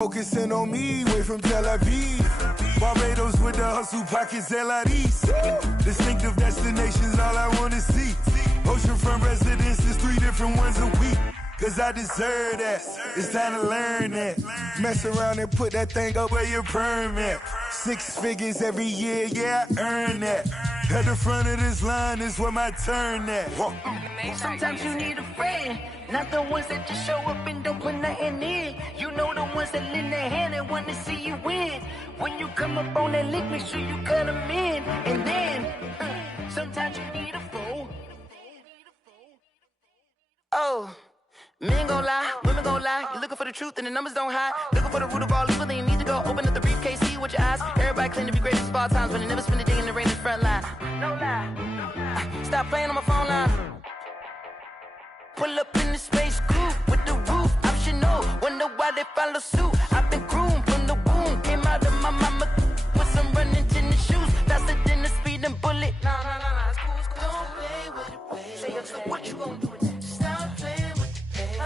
Focusing on me, way from Tel Aviv. Barbados with the hustle pockets, LIDs. Distinctive destinations, all I wanna see. Oceanfront residences, 3 different ones a week. Cause I deserve that, it's time to learn that. Mess around and put that thing up where your permit. 6 figures every year, yeah, I earn that. At the front of this line is where my turn at. Sometimes you need a friend, not the ones that just show up and don't put nothing in. You know the ones that lend their hand and want to see you win. When you come up on that lick, make sure you cut them in. And then, sometimes you need a fool. Oh, men gon' lie, women gon' lie. You're looking for the truth and the numbers don't hide. Looking for the root of all evil, then you need to go open up the briefcase, see with your eyes. Everybody claim to be greatest of all times, but they never spend a day in the rain in the front line. No lie, stop playing on my phone line. Pull up in the space coupe with the roof optional. Wonder why they follow suit. I've been groomed from the womb. Came out of my mama with some running tennis shoes. Faster than the speeding bullet. No, it's cool, it's cool. Don't play with it, baby. Say what you gon' do with it? Stop playing with it, baby. No.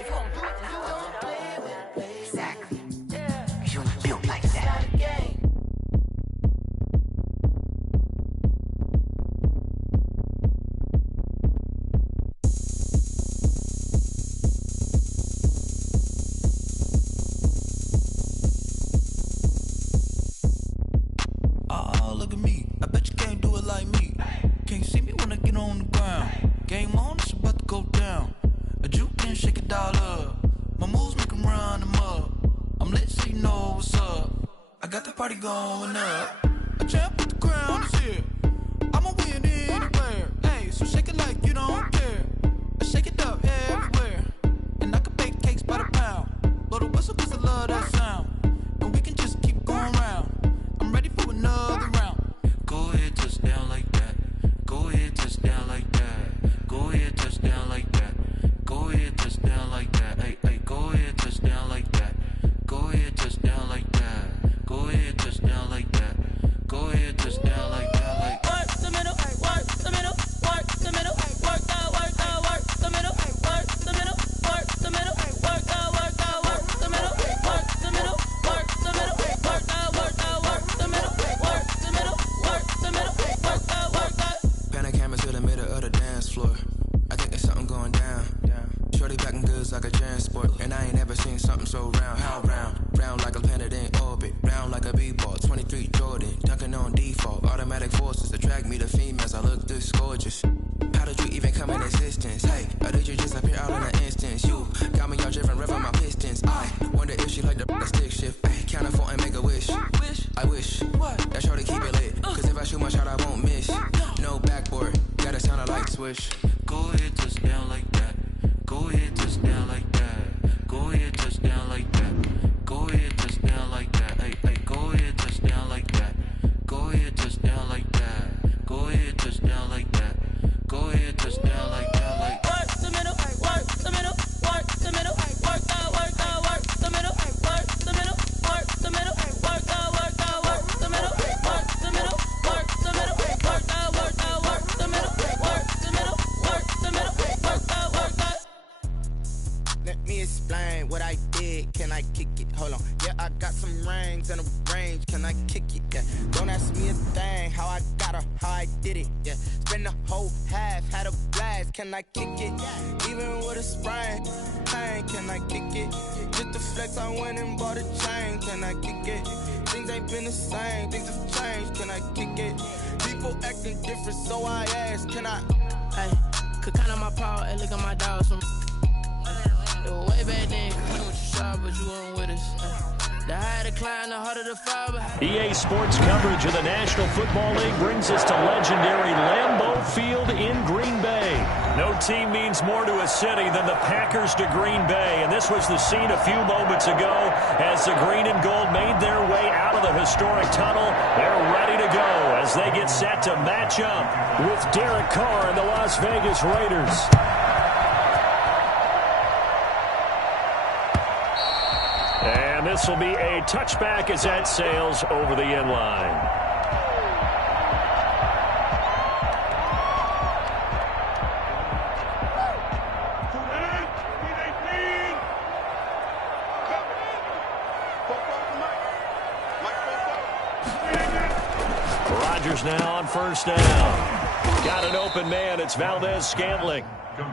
If you gon' do it, then you don't play with it, baby. Exactly. Yeah. Cause you ain't built like that. Look at me, I bet you can't do it like me. Can't see me when I get on the ground. Game on, it's about to go down. A juke and shake it all up. My moves make them run them up. I'm lit so you know what's up. I got the party going up. A champ with the crown is here. I'ma win anywhere. Hey, so shake it like you don't care. I shake it up everywhere. And I can bake cakes by the pound. Blow the whistle cause I love that sound. And we can just keep going round. I'm ready for another round. Go ahead, touch down like that. Go ahead, touch down like that. Go ahead, touch down like that. Go ahead, touch down like that. Hey, go ahead, touch down like that. Go ahead, touch down like that. Go ahead, touch down like that. Go ahead, touch down like that. Like work the middle, work the middle, work the middle, work the middle, work the middle, work the middle, work the middle, work the middle, work the middle, work the middle, work the middle, work the middle, work the Pan a camera to the middle of the dance floor. I think there's something going down. Shorty backing goods like a transport. And I ain't never seen something so round. How round? Round like a planet in orbit. Round like a b-ball. 23 Jordan. Dunking on default. Automatic forces attract me to females. I look this gorgeous. How did you even come in existence? Hey, or did you just appear out in an instance? You got me all driven, revving my pistons. I wonder if she like the stick shift. Ay, count a 4 and make a wish. I wish that shorty keep it lit. Cause if I shoot my shot, I won't miss. No backboard, gotta sound like swish. Go ahead, touch down like that. Go ahead, touch down like that. Go ahead, touch down like that. Go ahead, touch down like that. Hey, go ahead, touch down like that. Go ahead, touch down like that. Go ahead, touch down like that. Go ahead, touch down like that. Like work the middle, work the middle, work the middle, work the middle, work the middle, work the middle, work the middle, work the middle, work the middle, work the middle, work the middle, work the middle, work the middle, work the. Let me explain what I did. Can I kick it? Hold on. Yeah, I got some rings and a range. Can I kick it? Yeah. Don't ask me a thing. How I got her, how I did it. Yeah. Spend the whole half, had a blast. Can I kick it? Even with a sprain, pain. Can I kick it? Just the flex, I went and bought a chain. Can I kick it? Things ain't been the same. Things have changed. Can I kick it? People acting different, so I ask. Can I? Hey, could count on my power and look at my dogs from. Way back then, you what you saw, but you weren't with us. The higher the climb, the harder the fall. EA Sports coverage of the National Football League brings us to legendary Lambeau Field in Green Bay. No team means more to a city than the Packers to Green Bay, and this was the scene a few moments ago as the green and gold made their way out of the historic tunnel. They're ready to go as they get set to match up with Derek Carr and the Las Vegas Raiders. And this will be a touchback as that sails over the end line. Rodgers now on first down. Got an open man. It's Valdez-Scantling.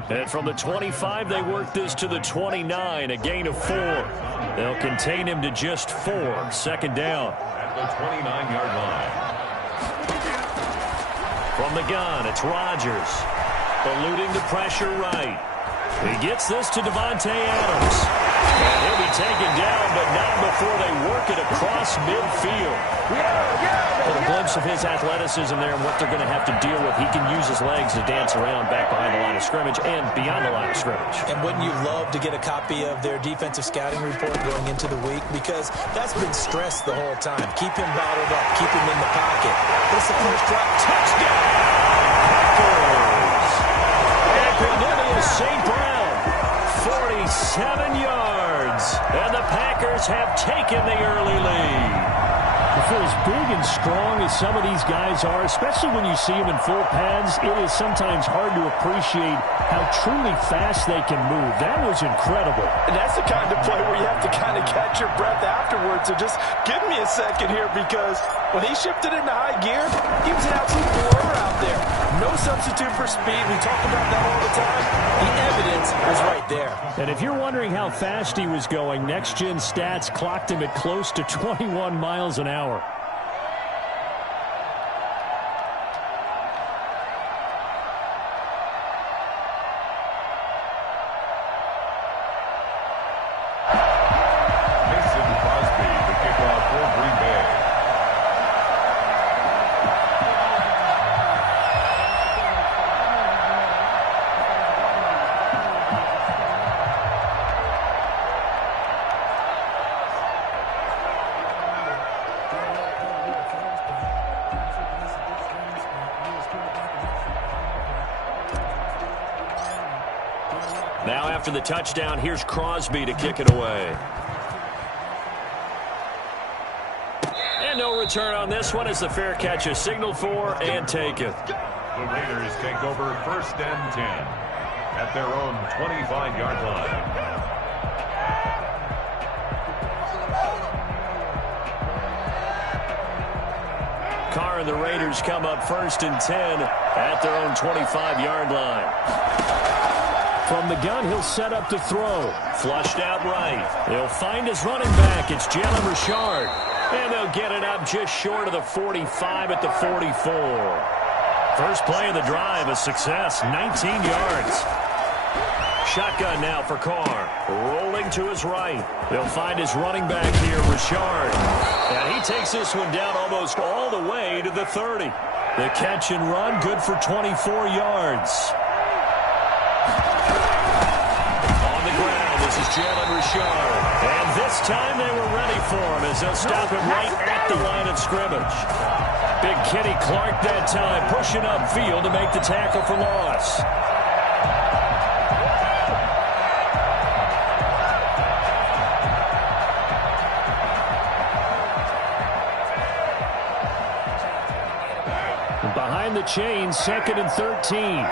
And from the 25, they work this to the 29, a gain of 4. They'll contain him to just 4. Second down. At the 29-yard line. From the gun, it's Rodgers. Eluding the pressure right. He gets this to Devontae Adams. And he'll be taken down, but not before they work it across midfield. Get a glimpse of his athleticism there and what they're going to have to deal with. He can use his legs to dance around back behind the line of scrimmage and beyond the line of scrimmage. And wouldn't you love to get a copy of their defensive scouting report going into the week? Because that's been stressed the whole time. Keep him bottled up. Keep him in the pocket. This is the first drop. Touchdown! Packers! And Cornelius St. Brown, 47 yards. And the Packers have taken the early lead. For as big and strong as some of these guys are, especially when you see them in full pads, it is sometimes hard to appreciate how truly fast they can move. That was incredible. And that's the kind of play where you have to kind of catch your breath afterwards. So just give me a second here, because when he shifted into high gear, he was an absolute blur out there. No substitute for speed. We talk about that all the time. The evidence was right there. And if you're wondering how fast he was going, Next Gen Stats clocked him at close to 21 miles an hour. Now after the touchdown, here's Crosby to kick it away. And no return on this one as the fair catch is signaled for and taken. The Raiders take over first and 10 at their own 25-yard line. Carr and the Raiders come up first and 10 at their own 25-yard line. From the gun, he'll set up to throw. Flushed out right. He'll find his running back. It's Jalen Richard. And they'll get it up just short of the 45 at the 44. First play of the drive, a success, 19 yards. Shotgun now for Carr. Rolling to his right. They'll find his running back here, Richard. And he takes this one down almost all the way to the 30. The catch and run, good for 24 yards. This is Jalen Richard. And this time they were ready for him as they'll stop him right at the line of scrimmage. Big Kenny Clark that time pushing upfield to make the tackle for loss. Behind the chains, 2nd and 13.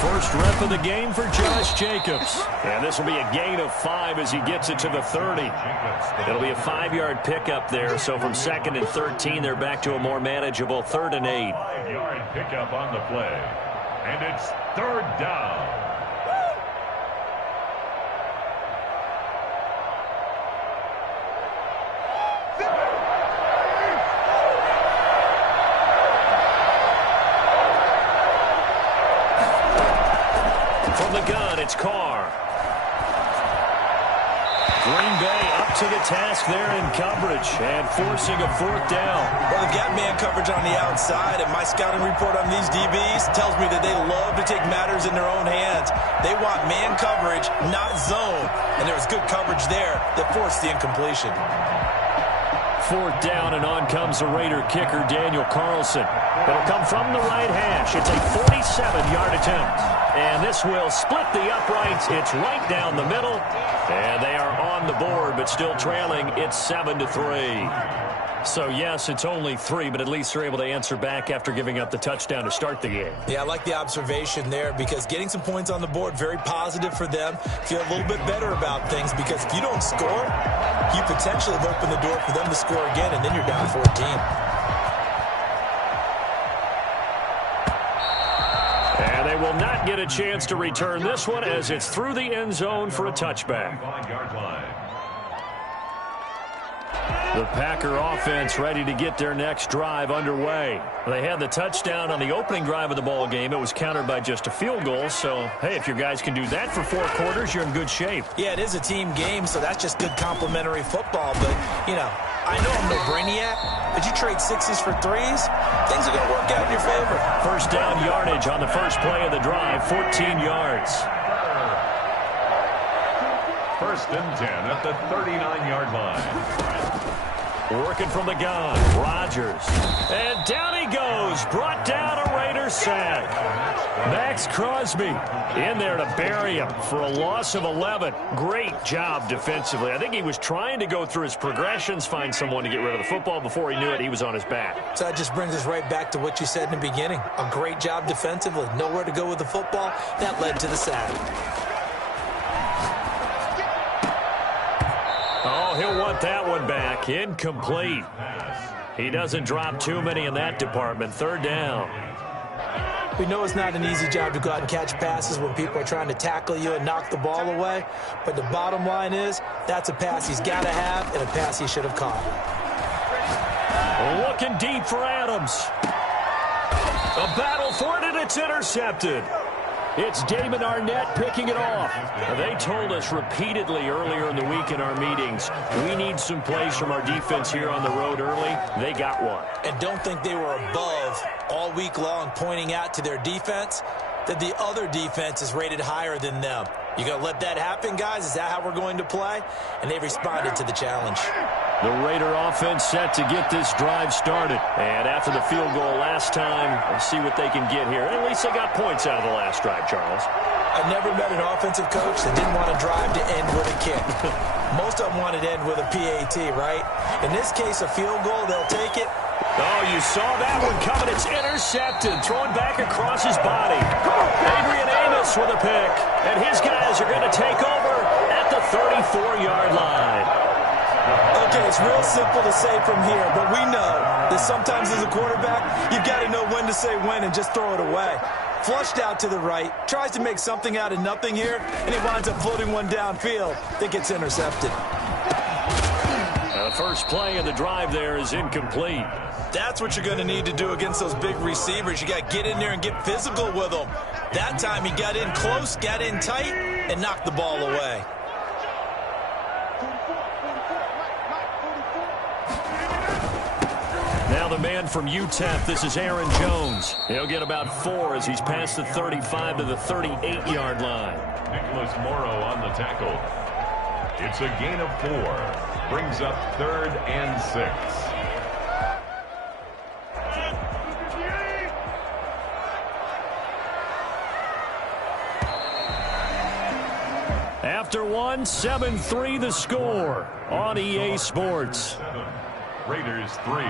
First rep of the game for Josh Jacobs. And this will be a gain of 5 as he gets it to the 30. It'll be a 5-yard pickup there. So from 2nd and 13, they're back to a more manageable 3rd and 8. 5-yard pickup on the play. And it's 3rd down. From the gun, it's Carr. Green Bay up to the task there in coverage and forcing a 4th down. Well, they've got man coverage on the outside, and my scouting report on these DBs tells me that they love to take matters in their own hands. They want man coverage, not zone, and there was good coverage there that forced the incompletion. 4th down, and on comes the Raider kicker, Daniel Carlson. It'll come from the right hash. It's a 47-yard attempt. And this will split the uprights. It's right down the middle. And they are on the board, but still trailing. It's 7-3. So, yes, it's only 3, but at least they're able to answer back after giving up the touchdown to start the game. Yeah, I like the observation there because getting some points on the board, very positive for them. Feel a little bit better about things because if you don't score, you potentially have opened the door for them to score again, and then you're down 14. And they will not get a chance to return this one as it's through the end zone for a touchback. The Packer offense ready to get their next drive underway. They had the touchdown on the opening drive of the ball game. It was countered by just a field goal. So, hey, if your guys can do that for 4 quarters, you're in good shape. Yeah, it is a team game, so that's just good complementary football. But, you know, I know I'm no brainiac, but you trade 6s for 3s, things are going to work out in your favor. First down yardage on the first play of the drive, 14 yards. First and 10 at the 39-yard line. Working from the gun, Rodgers. And down he goes, brought down a Raider sack. Max Crosby in there to bury him for a loss of 11. Great job defensively. I think he was trying to go through his progressions, find someone to get rid of the football. Before he knew it, he was on his back. So that just brings us right back to what you said in the beginning. A great job defensively. Nowhere to go with the football. That led to the sack. Oh, he'll want that one back. Incomplete. He doesn't drop too many in that department. Third down. We know it's not an easy job to go out and catch passes when people are trying to tackle you and knock the ball away. But the bottom line is, that's a pass he's got to have and a pass he should have caught. Looking deep for Adams. A battle for it, and it's intercepted. It's Damon Arnett picking it off. They told us repeatedly earlier in the week in our meetings, we need some plays from our defense here on the road early. They got one. And don't think they were above all week long pointing out to their defense that the other defense is rated higher than them. You going to let that happen, guys? Is that how we're going to play? And they responded to the challenge. The Raider offense set to get this drive started. And after the field goal last time, we'll see what they can get here. At least they got points out of the last drive, Charles. I never met an offensive coach that didn't want a drive to end with a kick. Most of them wanted to end with a PAT, right? In this case, a field goal, they'll take it. Oh, you saw that one coming. It's intercepted. Thrown back across his body. Adrian Amos with a pick. And his guys are going to take over at the 34-yard line. Okay, it's real simple to say from here, but we know that sometimes as a quarterback, you've got to know when to say when and just throw it away. Flushed out to the right, tries to make something out of nothing here, and he winds up floating one downfield that gets intercepted. The first play of the drive there is incomplete. That's what you're going to need to do against those big receivers. You got to get in there and get physical with them. That time he got in close, got in tight, and knocked the ball away. Now the man from UTEP, this is Aaron Jones. He'll get about 4 as he's past the 35 to the 38-yard line. Nicholas Morrow on the tackle. It's a gain of 4. Brings up 3rd and 6. After 1, 7-3 the score on EA Sports. Raiders 3.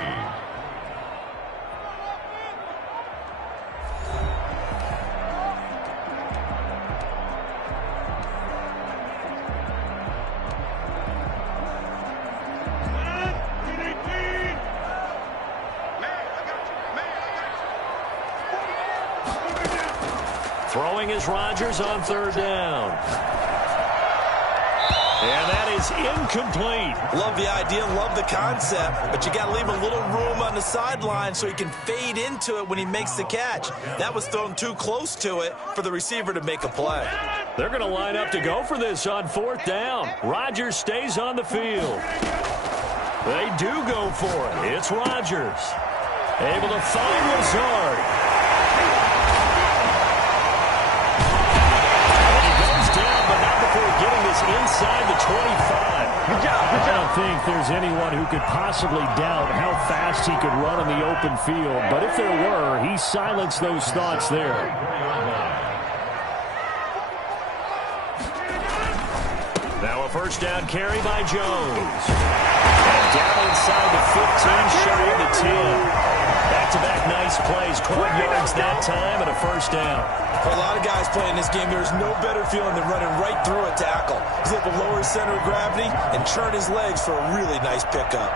Throwing is Rodgers on 3rd down. And that is incomplete. Love the idea, love the concept, but you got to leave a little room on the sideline so he can fade into it when he makes the catch. That was thrown too close to it for the receiver to make a play. They're going to line up to go for this on 4th down. Rodgers stays on the field. They do go for it. It's Rodgers. Able to find Lazard. Getting this inside the 25. Good job. I don't think there's anyone who could possibly doubt how fast he could run in the open field. But if there were, he silenced those thoughts there. Now a first down carry by Jones. And down inside the 15, 12 yards that time and a first down. For a lot of guys playing this game, there's no better feeling than running right through a tackle. He's able to lower his center of gravity and churn his legs for a really nice pickup.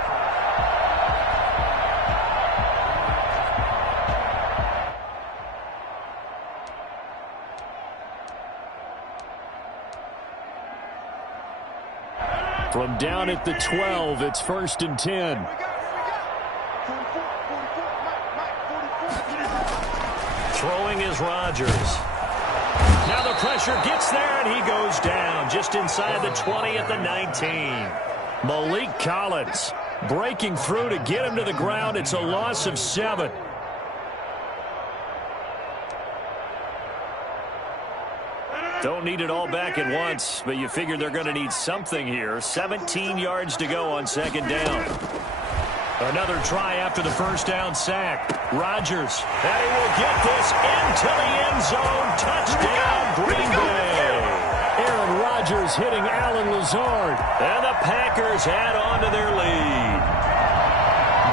From down at the 12, it's 1st and 10. Throwing is Rodgers. Now the pressure gets there, and he goes down just inside the 20 at the 19. Malik Collins breaking through to get him to the ground. It's a loss of 7. Don't need it all back at once, but you figure they're going to need something here. 17 yards to go on 2nd down. Another try after the first down sack. Rodgers, and he will get this into the end zone. Touchdown, Green Bay. Aaron Rodgers hitting Alan Lazard. And the Packers add on to their lead.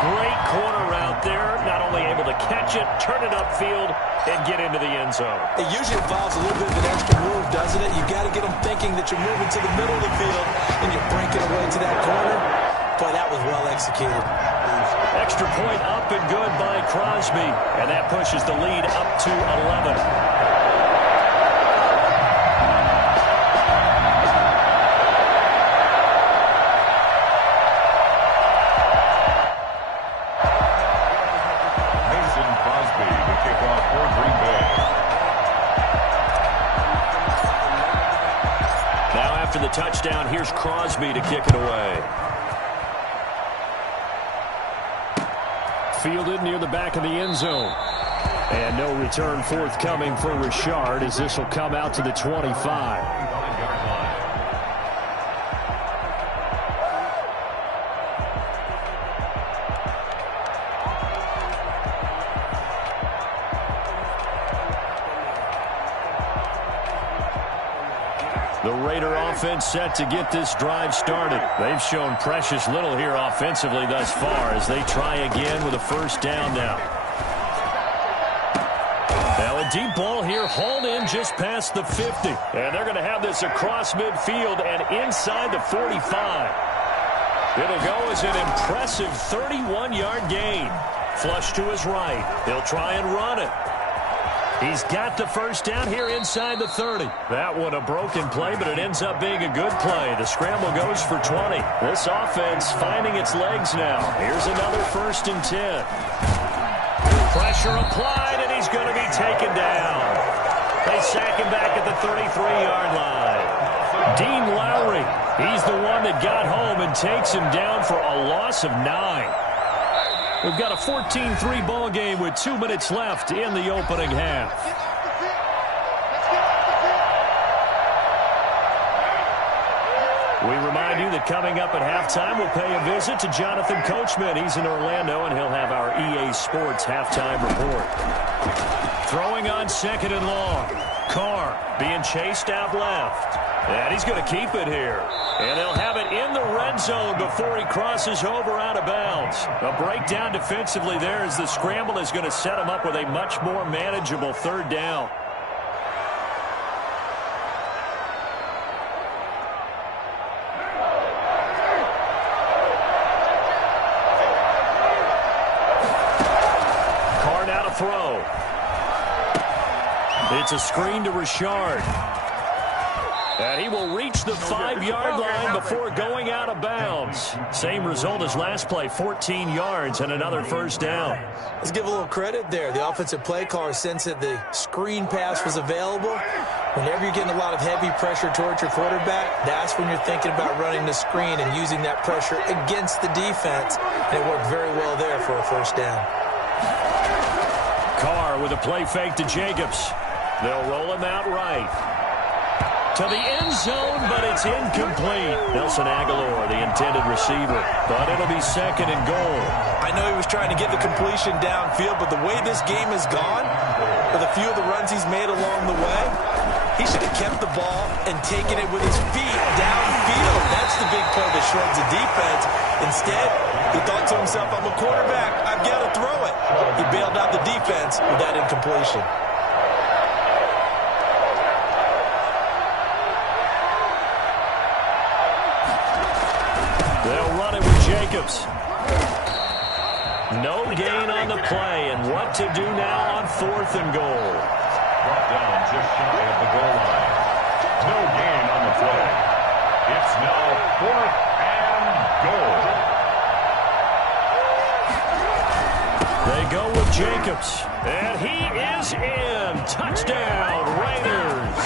Great corner route there. Not only able to catch it, turn it upfield, and get into the end zone. It usually involves a little bit of an extra move, doesn't it? You've got to get them thinking that you're moving to the middle of the field, and you're breaking away to that corner. Boy, that was well executed. Extra point up and good by Crosby. And that pushes the lead up to 11. After the touchdown, here's Crosby to kick it away. Fielded near the back of the end zone. And no return forthcoming for Richard as this will come out to the 25. The Raider offense set to get this drive started. They've shown precious little here offensively thus far as they try again with a first down now. Now a deep ball here hauled in just past the 50. And they're going to have this across midfield and inside the 45. It'll go as an impressive 31-yard gain. Flush to his right. He'll try and run it. He's got the first down here inside the 30. That one a broken play, but it ends up being a good play. The scramble goes for 20. This offense finding its legs now. Here's another 1st and 10. Pressure applied, and he's going to be taken down. They sack him back at the 33-yard line. Dean Lowry, he's the one that got home and takes him down for a loss of 9. We've got a 14-3 ball game with 2 minutes left in the opening half. We remind you that coming up at halftime, we'll pay a visit to Jonathan Coachman. He's in Orlando, and he'll have our EA Sports halftime report. Throwing on 2nd and long. Carr being chased out left. And he's going to keep it here. And they'll have it in the red zone before he crosses over out of bounds. A breakdown defensively there as the scramble is going to set him up with a much more manageable 3rd down. Carr now to throw. It's a screen to Richard. And he will reach the 5-yard line before going out of bounds. Same result as last play, 14 yards and another first down. Let's give a little credit there. The offensive play caller sensed that the screen pass was available. Whenever you're getting a lot of heavy pressure towards your quarterback, that's when you're thinking about running the screen and using that pressure against the defense. And it worked very well there for a first down. Carr with a play fake to Jacobs. They'll roll him out right. To the end zone, but it's incomplete. Nelson Aguilar, the intended receiver, but it'll be 2nd and goal. I know he was trying to get the completion downfield, but the way this game has gone, with a few of the runs he's made along the way, he should have kept the ball and taken it with his feet downfield. That's the big play that shreds the defense. Instead, he thought to himself, I'm a quarterback. I've got to throw throw it. He bailed out the defense with that incompletion. They'll run it with Jacobs. No gain on the play, and what to do now on 4th and goal. Brought down just shy of the goal line. No gain on the play. It's now 4th and goal. They go with Jacobs, and he is in. Touchdown, Raiders.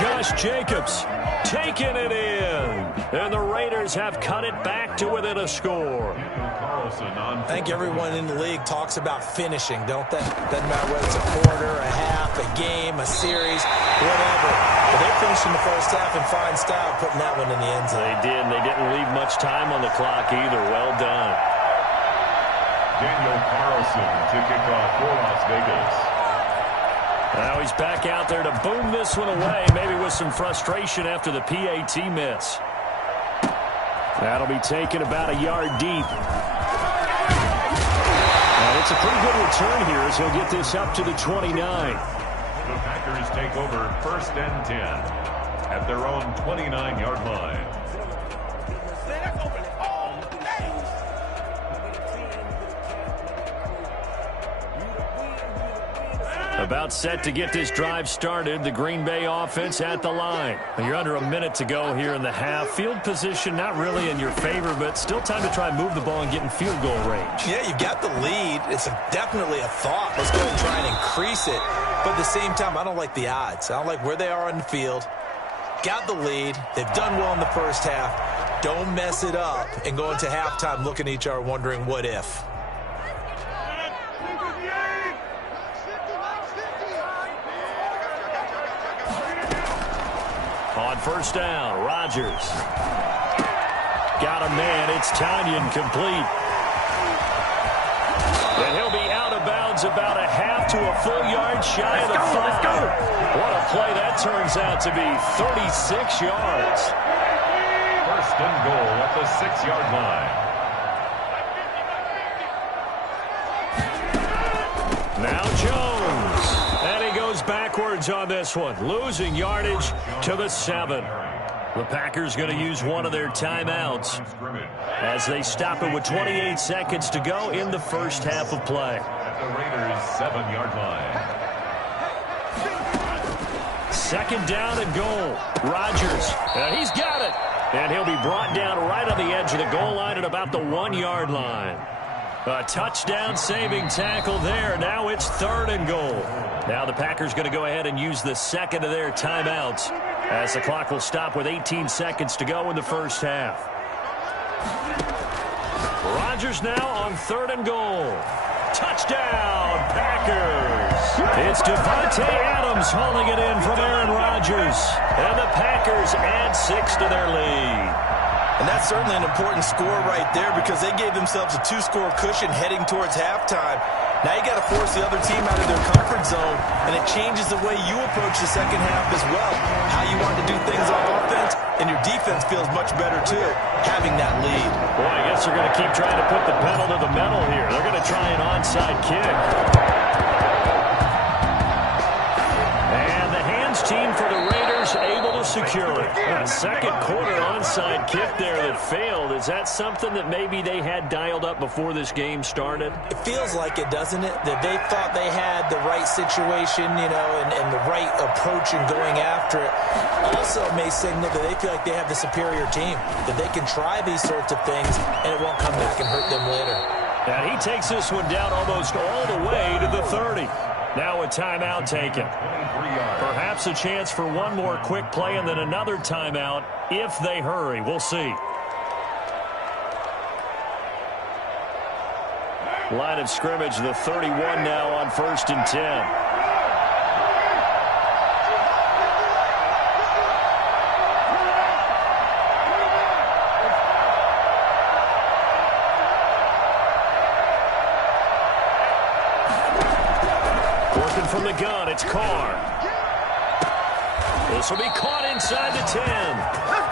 Josh Jacobs taking it in. And the Raiders have cut it back to within a score. I think everyone in the league talks about finishing, don't they? Doesn't matter whether it's a quarter, a half, a game, a series, whatever. But they finished in the first half in fine style, putting that one in the end zone. They did, and they didn't leave much time on the clock either. Well done. Daniel Carlson to kick off for Las Vegas. Now he's back out there to boom this one away, maybe with some frustration after the PAT miss. That'll be taken about a yard deep. And it's a pretty good return here as he'll get this up to the 29. The Packers take over 1st and 10 at their own 29-yard line. About set to get this drive started. The Green Bay offense at the line. You're under a minute to go here in the half. Field position not really in your favor, but still time to try and move the ball and get in field goal range. Yeah, you've got the lead. It's definitely a thought. Let's go and try and increase it. But at the same time, I don't like the odds. I don't like where they are on the field. Got the lead. They've done well in the first half. Don't mess it up and go into halftime looking at each other wondering what if. On 1st down, Rodgers. Got a man. It's Tanyan complete. And he'll be out of bounds about a half to a full yard shy of the 5. Let's go. What a play that turns out to be. 36 yards. 1st and goal at the 6-yard line. Now Jones. And he goes backwards on this one. Losing yardage to the 7. The Packers going to use one of their timeouts as they stop it with 28 seconds to go in the first half of play. At the Raiders' 7-yard line. 2nd down and goal. Rodgers. And he's got it. And he'll be brought down right on the edge of the goal line at about the 1-yard line. A touchdown saving tackle there. Now it's 3rd and goal. Now the Packers going to go ahead and use the second of their timeouts as the clock will stop with 18 seconds to go in the first half. Rodgers now on 3rd and goal. Touchdown, Packers. It's Devontae Adams hauling it in from Aaron Rodgers. And the Packers add 6 to their lead. And that's certainly an important score right there because they gave themselves a 2-score cushion heading towards halftime. Now you got to force the other team out of their comfort zone, and it changes the way you approach the second half as well. How you want to do things on offense, and your defense feels much better too, having that lead. Boy, I guess they're going to keep trying to put the pedal to the metal here. They're going to try an onside kick. And the hands team for the Raiders able to secure it. A second quarter onside kick there that failed. Is that something that maybe they had dialed up before this game started? It feels like it, doesn't it? That they thought they had the right situation, you know, and the right approach in going after it. Also may signal that they feel like they have the superior team, that they can try these sorts of things and it won't come back and hurt them later. And he takes this one down almost all the way to the 30. Now a timeout taken. Perhaps a chance for one more quick play and then another timeout if they hurry. We'll see. Line of scrimmage, the 31 now on 1st and 10. From the gun, it's Carr. This will be caught inside the 10.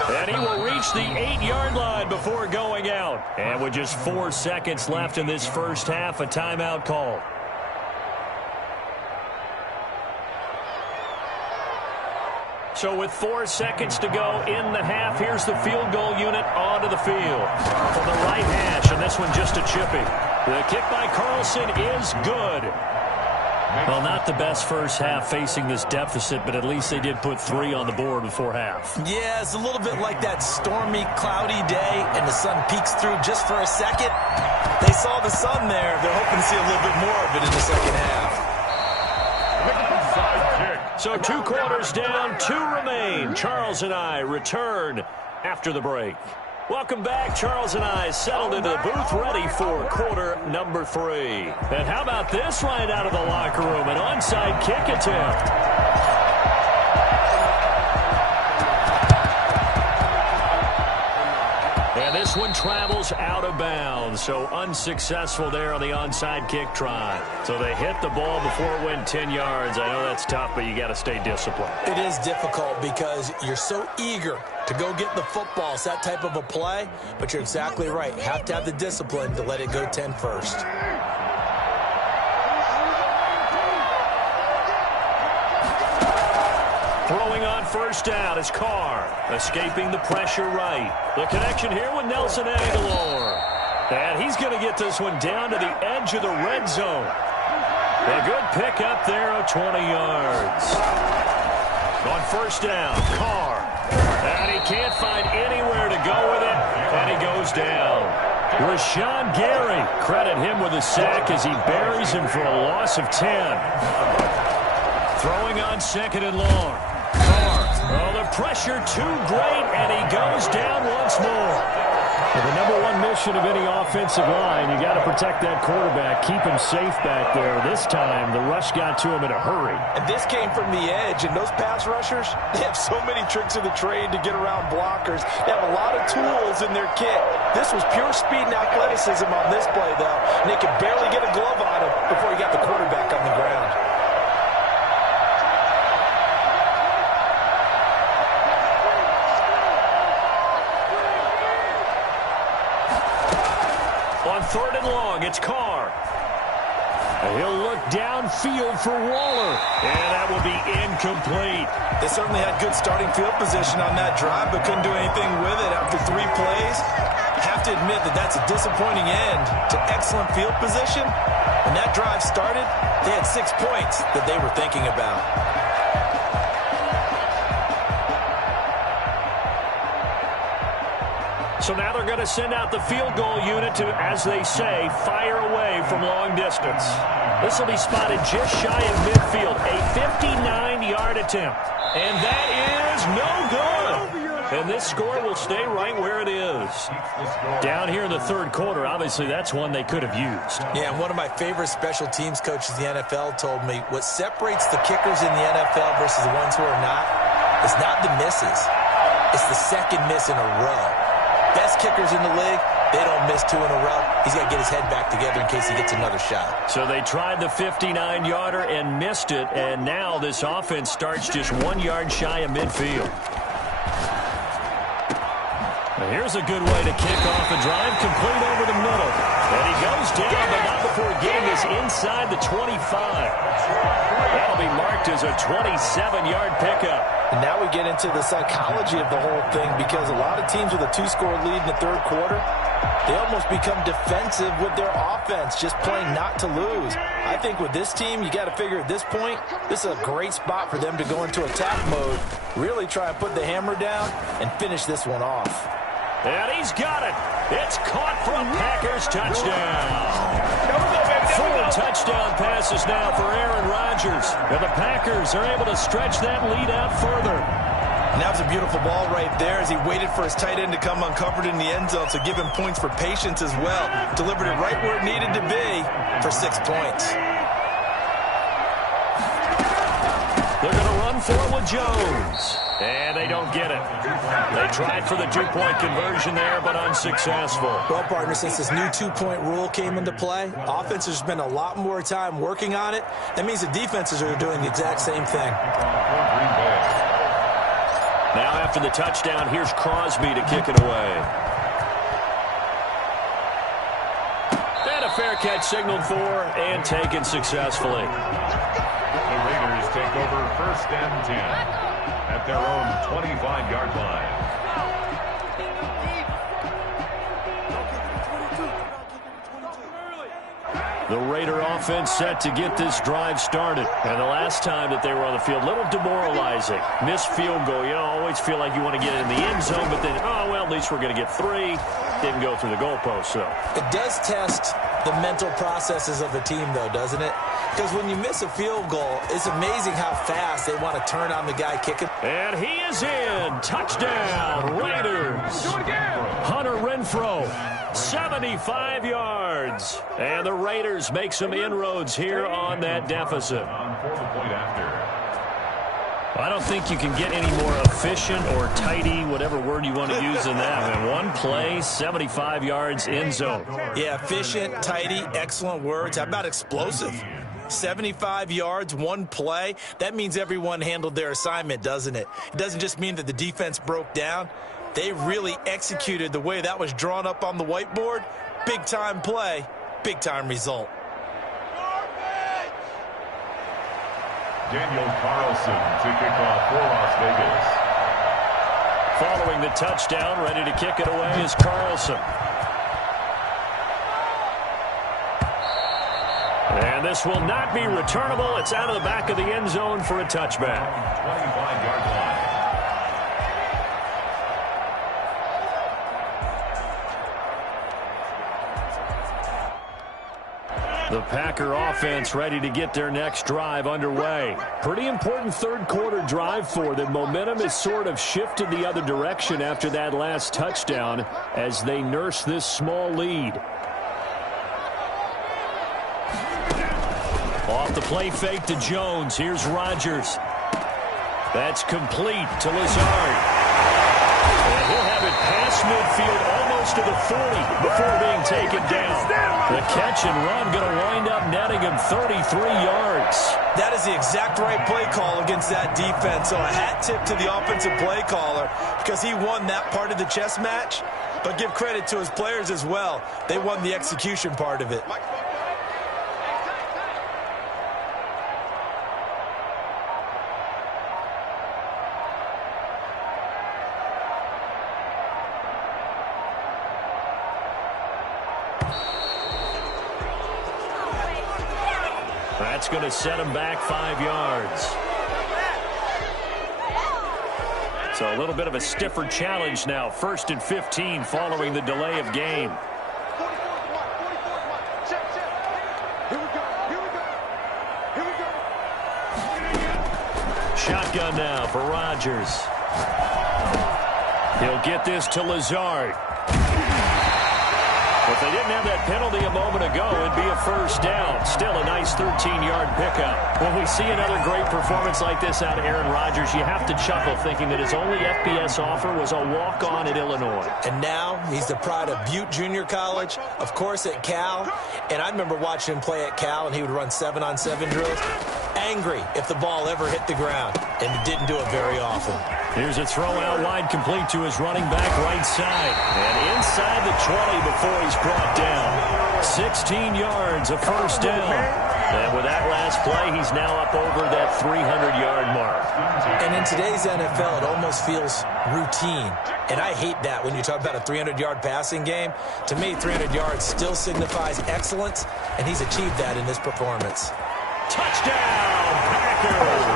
And he will reach the 8-yard line before going out. And with just 4 seconds left in this first half, a timeout call. So with 4 seconds to go in the half, here's the field goal unit onto the field. From the right hash, and this one just a chippy. The kick by Carlson is good. Well, not the best first half facing this deficit, but at least they did put 3 on the board before half. Yeah, it's a little bit like that stormy, cloudy day, and the sun peeks through just for a second. They saw the sun there. They're hoping to see a little bit more of it in the second half. So 2 quarters down, 2 remain. Charles and I return after the break. Welcome back. Charles and I settled into the booth, ready for quarter number 3. And how about this right out of the locker room? An onside kick attempt. And this one travels out of bounds, so unsuccessful there on the onside kick try. So they hit the ball before it went 10 yards. I know that's tough, but you got to stay disciplined. It is difficult because you're so eager to go get the football. It's that type of a play, but you're exactly right. You have to have the discipline to let it go 10 first. Throwing on first down is Carr, escaping the pressure right. The connection here with Nelson Aguilar. And he's going to get this one down to the edge of the red zone. A good pickup there of 20 yards. On first down, Carr. And he can't find anywhere to go with it, and he goes down. Rashawn Gary, credit him with a sack as he buries him for a loss of 10. Throwing on second and long. Oh, the pressure too great, and he goes down once more. Well, the number one mission of any offensive line, you got to protect that quarterback, keep him safe back there. This time, the rush got to him in a hurry. And this came from the edge, and those pass rushers, they have so many tricks of the trade to get around blockers. They have a lot of tools in their kit. This was pure speed and athleticism on this play, though, and they could barely get a glove on him before he got the quarterback on the ground. Third and long, it's Carr. He'll look downfield for Waller, and that will be incomplete. They certainly had good starting field position on that drive, but couldn't do anything with it after 3 plays. Have to admit that that's a disappointing end to excellent field position. When that drive started, they had 6 points that they were thinking about. So now they're going to send out the field goal unit to, as they say, fire away from long distance. This will be spotted just shy of midfield, a 59-yard attempt. And that is no good. And this score will stay right where it is. Down here in the third quarter, obviously that's one they could have used. Yeah, and one of my favorite special teams coaches in the NFL told me what separates the kickers in the NFL versus the ones who are not is not the misses. It's the second miss in a row. Best kickers in the league, they don't miss 2 in a row. He's got to get his head back together in case he gets another shot. So they tried the 59-yarder and missed it, and now this offense starts just 1 yard shy of midfield. Well, here's a good way to kick off a drive, complete over the middle. And he goes down, but not before getting this inside the 25. That'll be marked as a 27-yard pickup. And now we get into the psychology of the whole thing, because a lot of teams with a 2-score lead in the third quarter, they almost become defensive with their offense, just playing not to lose. I think with this team, you got to figure at this point, this is a great spot for them to go into attack mode, really try and put the hammer down and finish this one off. And he's got it. It's caught for a Packers touchdown. 4 touchdown passes now for Aaron Rodgers. And the Packers are able to stretch that lead out further. And that was a beautiful ball right there as he waited for his tight end to come uncovered in the end zone, so give him points for patience as well. Delivered it right where it needed to be for 6 points. They're going to run for it with Jones. And they don't get it. They tried for the 2-point conversion there, but unsuccessful. Well, partner, since this new 2-point rule came into play, offenses spend a lot more time working on it. That means the defenses are doing the exact same thing. Now after the touchdown, here's Crosby to kick it away. And a fair catch signaled for and taken successfully. The Raiders take over 1st and 10 at their own 25-yard line. The Raider offense set to get this drive started. And the last time that they were on the field, a little demoralizing. Missed field goal. You always feel like you want to get it in the end zone, but then, oh, well, at least we're going to get 3. Didn't go through the goalpost, so. It does test the mental processes of the team, though, doesn't it? Because when you miss a field goal, it's amazing how fast they want to turn on the guy kicking. And he is in. Touchdown, Raiders. Do it again. Hunter Renfrow, 75 yards. And the Raiders make some inroads here on that deficit. For the point after. I don't think you can get any more efficient or tidy, whatever word you want to use in that. And one play, 75 yards, end zone. Yeah, efficient, tidy, excellent words. How about explosive? 75 yards, one play. That means everyone handled their assignment, doesn't it? It doesn't just mean that the defense broke down. They really executed the way that was drawn up on the whiteboard. Big-time play, big-time result. Daniel Carlson to kick off for Las Vegas. Following the touchdown, ready to kick it away is Carlson. And this will not be returnable. It's out of the back of the end zone for a touchback. 25-yard line. The Packer offense ready to get their next drive underway. Pretty important third quarter drive for them. Momentum has sort of shifted the other direction after that last touchdown as they nurse this small lead. Off the play fake to Jones. Here's Rodgers. That's complete to Lazard. And he'll have it past midfield almost to the 40 before being taken down. The catch and run going to wind up netting him 33 yards. That is the exact right play call against that defense. So a hat tip to the offensive play caller because he won that part of the chess match. But give credit to his players as well. They won the execution part of it. That's going to set him back 5 yards. So a little bit of a stiffer challenge now. 1st and 15 following the delay of game. Shotgun now for Rodgers. He'll get this to Lazard. If they didn't have that penalty a moment ago, it'd be a first down. Still a nice 13-yard pickup. When we see another great performance like this out of Aaron Rodgers, you have to chuckle thinking that his only FBS offer was a walk-on at Illinois. And now he's the pride of Butte Junior College, of course at Cal. And I remember watching him play at Cal, and he would run 7-on-7 drills. Angry if the ball ever hit the ground, and it didn't do it very often. Here's a throw out wide complete to his running back right side. And inside the 20 before he's brought down. 16 yards, a first down. And with that last play, he's now up over that 300-yard mark. And in today's NFL, it almost feels routine. And I hate that when you talk about a 300-yard passing game. To me, 300 yards still signifies excellence, and he's achieved that in this performance. Touchdown, Packers!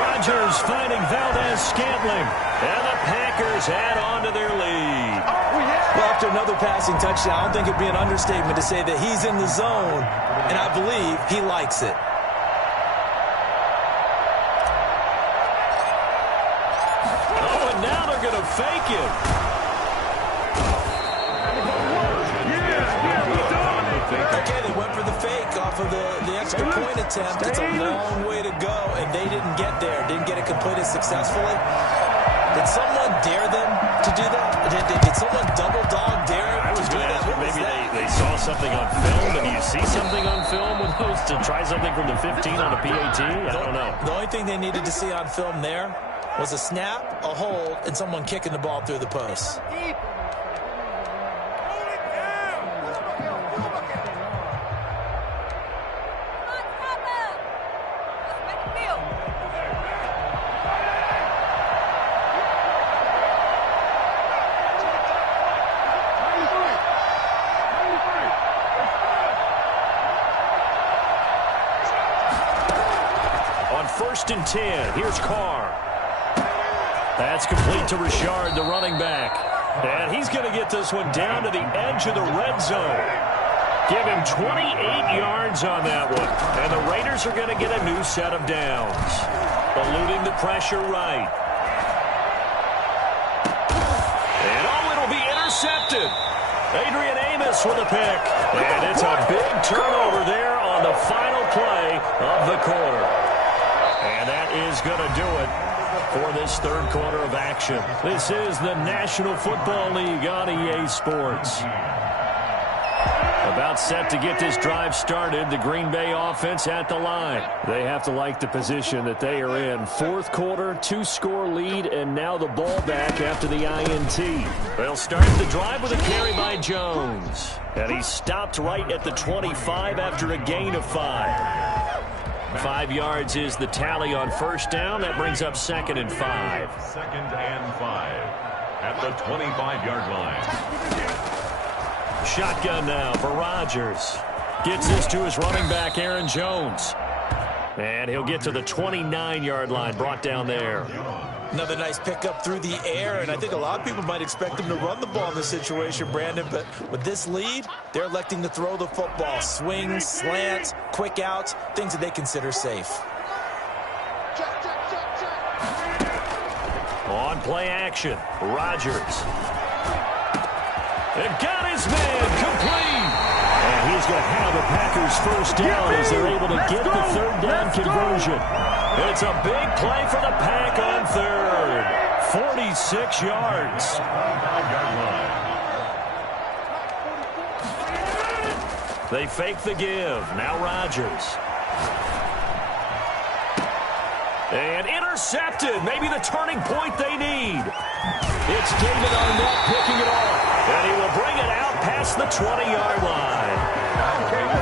Rodgers finding Valdez-Scantling, and the Packers add on to their lead. Well, after another passing touchdown, I don't think it'd be an understatement to say that he's in the zone, and I believe he likes it. Oh, and now they're going to fake it. Okay, they went for the fake off of the extra point attempt. It's a long way to go, and they didn't get there. Didn't get it completed successfully. Did someone dare them to do that? Did someone double dog dare them to do that? Maybe they saw something on film, and you see something on film with those to try something from the 15 on a PAT? I don't know. The only thing they needed to see on film there was a snap, a hold, and someone kicking the ball through the post. On 1st and 10, here's Carr. That's complete to Richard, the running back. And he's going to get this one down to the edge of the red zone. Give him 28 yards on that one. And the Raiders are going to get a new set of downs. Eluding the pressure right. And it'll be intercepted. Adrian Amos with a pick. And it's a big turnover there on the final play of the quarter. And that is going to do it for this third quarter of action. This is the National Football League on EA Sports. About set to get this drive started, the Green Bay offense at the line. They have to like the position that they are in. Fourth quarter, 2-score lead, and now the ball back after the INT. They'll start the drive with a carry by Jones. And he stopped right at the 25 after a gain of 5. 5 yards is the tally on first down. That brings up 2nd and 5. 2nd and 5 at the 25-yard line. Shotgun now for Rodgers. Gets this to his running back, Aaron Jones. And he'll get to the 29-yard line, brought down there. Another nice pickup through the air, and I think a lot of people might expect him to run the ball in this situation, Brandon, but with this lead, they're electing to throw the football. Swings, slants, quick outs, things that they consider safe. On play action, Rodgers. And got his man complete. And he's going to have the Packers first down as they're able to get the third down conversion. It's a big play for the Pack on third. 46 yards. They fake the give. Now Rodgers. And intercepted. Maybe the turning point they need. It's David Arnett picking it off. And he will bring it out past the 20-yard line.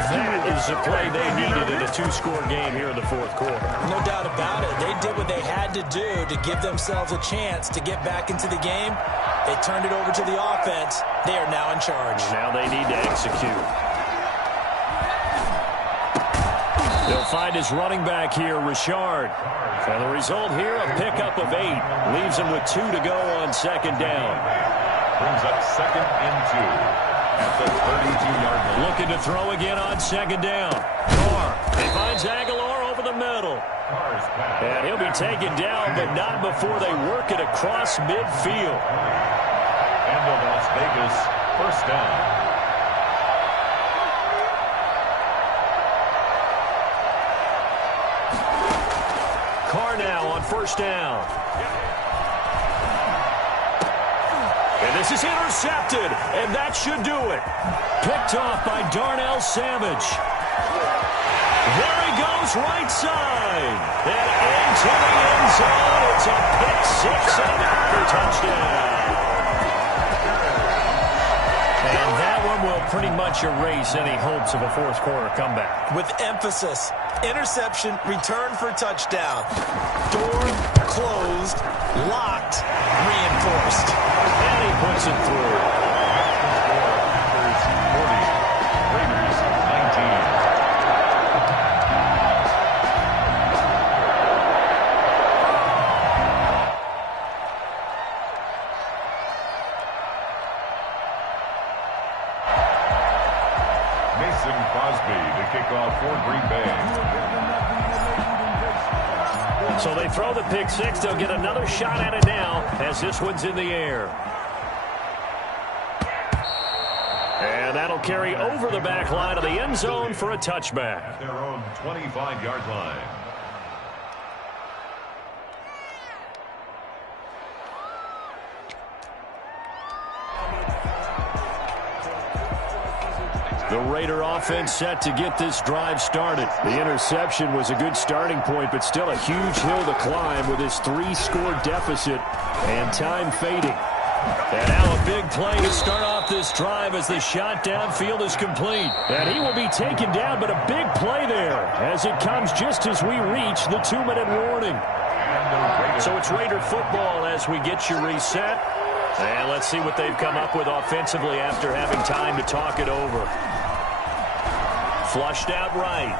That is the play they needed in a 2-score game here in the fourth quarter. No doubt about it. They did what they had to do to give themselves a chance to get back into the game. They turned it over to the offense. They are now in charge. Now they need to execute. They'll find his running back here, Richard. And the result here, a pickup of 8. Leaves him with 2 to go on second down. Brings up 2nd and 2 at the 32-yard line. Looking to throw again on second down. Carr. He finds Aguilar over the middle. And he'll be taken down, but not before they work it across midfield. And the Las Vegas first down. Carr now on first down. And this is intercepted, and that should do it. Picked off by Darnell Savage. There he goes, right side. And into the end zone. It's a pick six and a Packer touchdown. And that one will pretty much erase any hopes of a fourth quarter comeback. With emphasis, interception, return for touchdown. Door closed, locked, reinforced. And he puts it through. Packers 40, Raiders 19. Mason Crosby to kick off for Green Bay. So they throw the pick six. They'll get another shot at it now as this one's in the air. And that'll carry over the back line of the end zone for a touchback. At their own 25-yard line. The Raider offense set to get this drive started. The interception was a good starting point, but still a huge hill to climb with his 3-score deficit and time fading. And now a big play to start off this drive as the shot downfield is complete. And he will be taken down, but a big play there as it comes just as we reach the 2-minute warning. So it's Raider football as we get you reset. And let's see what they've come up with offensively after having time to talk it over. Flushed out right.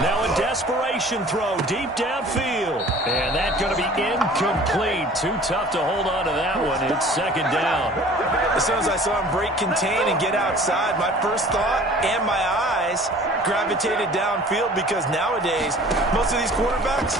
Now a desperation throw deep downfield. And that's going to be incomplete. Too tough to hold on to that one. It's second down. As soon as I saw him break contain and get outside, my first thought and my eyes gravitated downfield, because nowadays, most of these quarterbacks,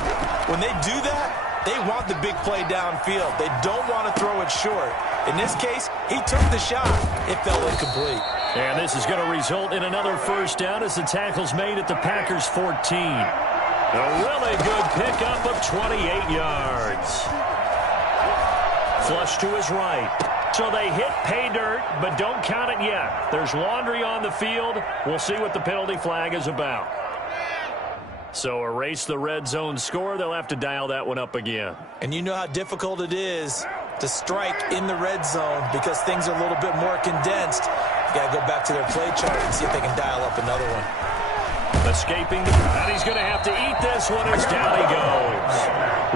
when they do that, they want the big play downfield. They don't want to throw it short. In this case, he took the shot. It fell incomplete. And this is going to result in another first down as the tackle's made at the Packers 14. A really good pickup of 28 yards. Flush to his right. So they hit pay dirt, but don't count it yet. There's laundry on the field. We'll see what the penalty flag is about. So erase the red zone score. They'll have to dial that one up again. And you know how difficult it is to strike in the red zone because things are a little bit more condensed. You got to go back to their play chart and see if they can dial up another one. Escaping, and he's going to have to eat this one as down he goes.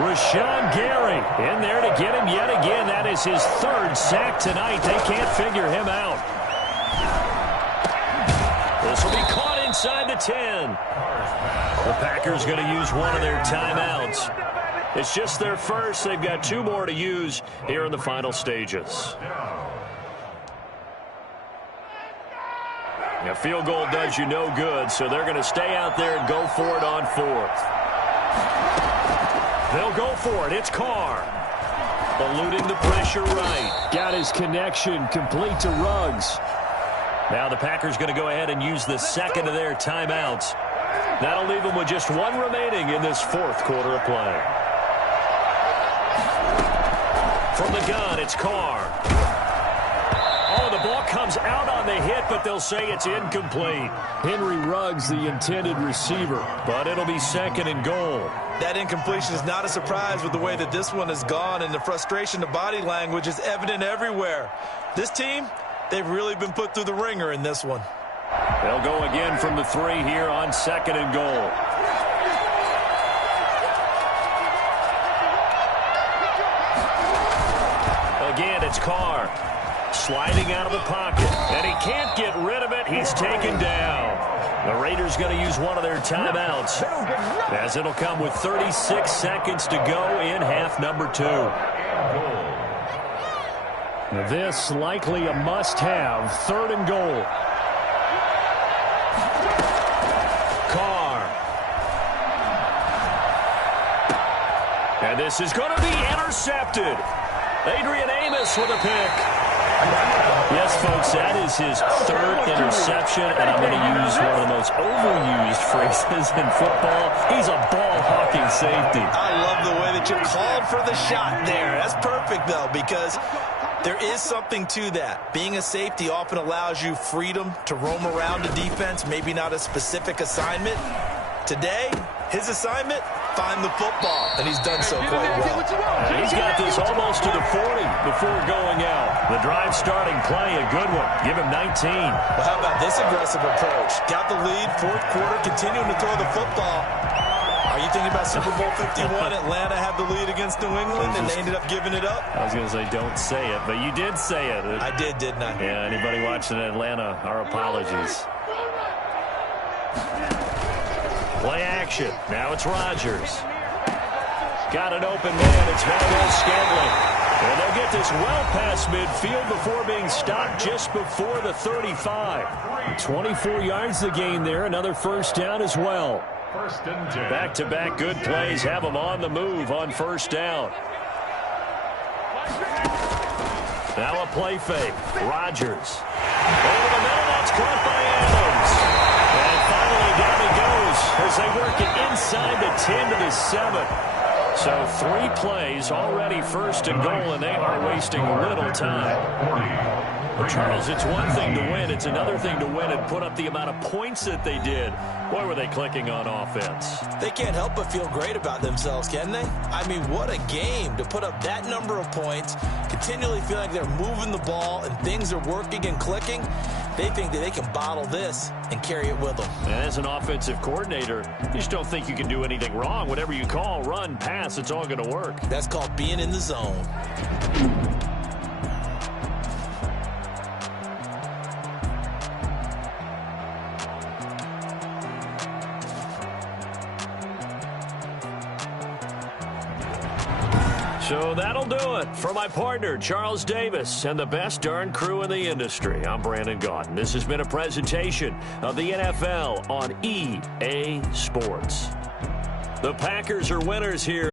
Rashawn Gary in there to get him yet again. That is his third sack tonight. They can't figure him out. This will be caught inside the 10. The Packers going to use one of their timeouts. It's just their first. They've got 2 more to use here in the final stages. A field goal does you no good, so they're going to stay out there and go for it on 4th. They'll go for it. It's Carr. Eluding the pressure right. Got his connection complete to Ruggs. Now the Packers going to go ahead and use the second of their timeouts. That'll leave them with just 1 remaining in this 4th quarter of play. From the gun, it's Carr. Oh, the ball comes out on the hit, but they'll say it's incomplete. Henry Ruggs, the intended receiver. But it'll be 2nd and goal. That incompletion is not a surprise with the way that this one has gone, and the frustration, the body language is evident everywhere. This team, they've really been put through the ringer in this one. They'll go again from the 3 here on 2nd and goal. Again, it's Carr. Sliding out of the pocket, and he can't get rid of it. He's taken down. The Raiders going to use one of their timeouts, as it'll come with 36 seconds to go in half number 2. This likely a must-have. 3rd and goal. Carr. And this is going to be intercepted. Adrian Amos with a pick. Yes, folks, that is his 3rd interception, and I'm going to use one of the most overused phrases in football. He's a ball-hawking safety. I love the way that you called for the shot there. That's perfect, though, because there is something to that. Being a safety often allows you freedom to roam around the defense, maybe not a specific assignment. Today, his assignment, find the football, and he's done so quite well. He's got this almost to the 40 before going out. The drive starting play, a good one. Give him 19. Well, how about this aggressive approach? Got the lead, 4th quarter, continuing to throw the football. Are you thinking about Super Bowl 51? Atlanta had the lead against New England, and they ended up giving it up? I was going to say, don't say it, but you did say it. I did, didn't I? Yeah, anybody watching Atlanta, our apologies. Play action. Now it's Rodgers. Got an open man. It's Valdes-Scantling. And they'll get this well past midfield before being stopped just before the 35. 24 yards to gain there. Another first down as well. Back-to-back good plays have them on the move on first down. Now a play fake. Rodgers. Over the middle. That's caught by Adams. And finally down he goes as they work it inside the 10 to the 7. So 3 plays already 1st and goal, and they are wasting little time. Well, Charles, it's one thing to win. It's another thing to win and put up the amount of points that they did. Boy, were they clicking on offense. They can't help but feel great about themselves, can they? I mean, what a game to put up that number of points, continually feel like they're moving the ball and things are working and clicking. They think that they can bottle this and carry it with them. And as an offensive coordinator, you just don't think you can do anything wrong. Whatever you call, run, pass, it's all going to work. That's called being in the zone. So that'll do it for my partner, Charles Davis, and the best darn crew in the industry. I'm Brandon Gaudin. This has been a presentation of the NFL on EA Sports. The Packers are winners here.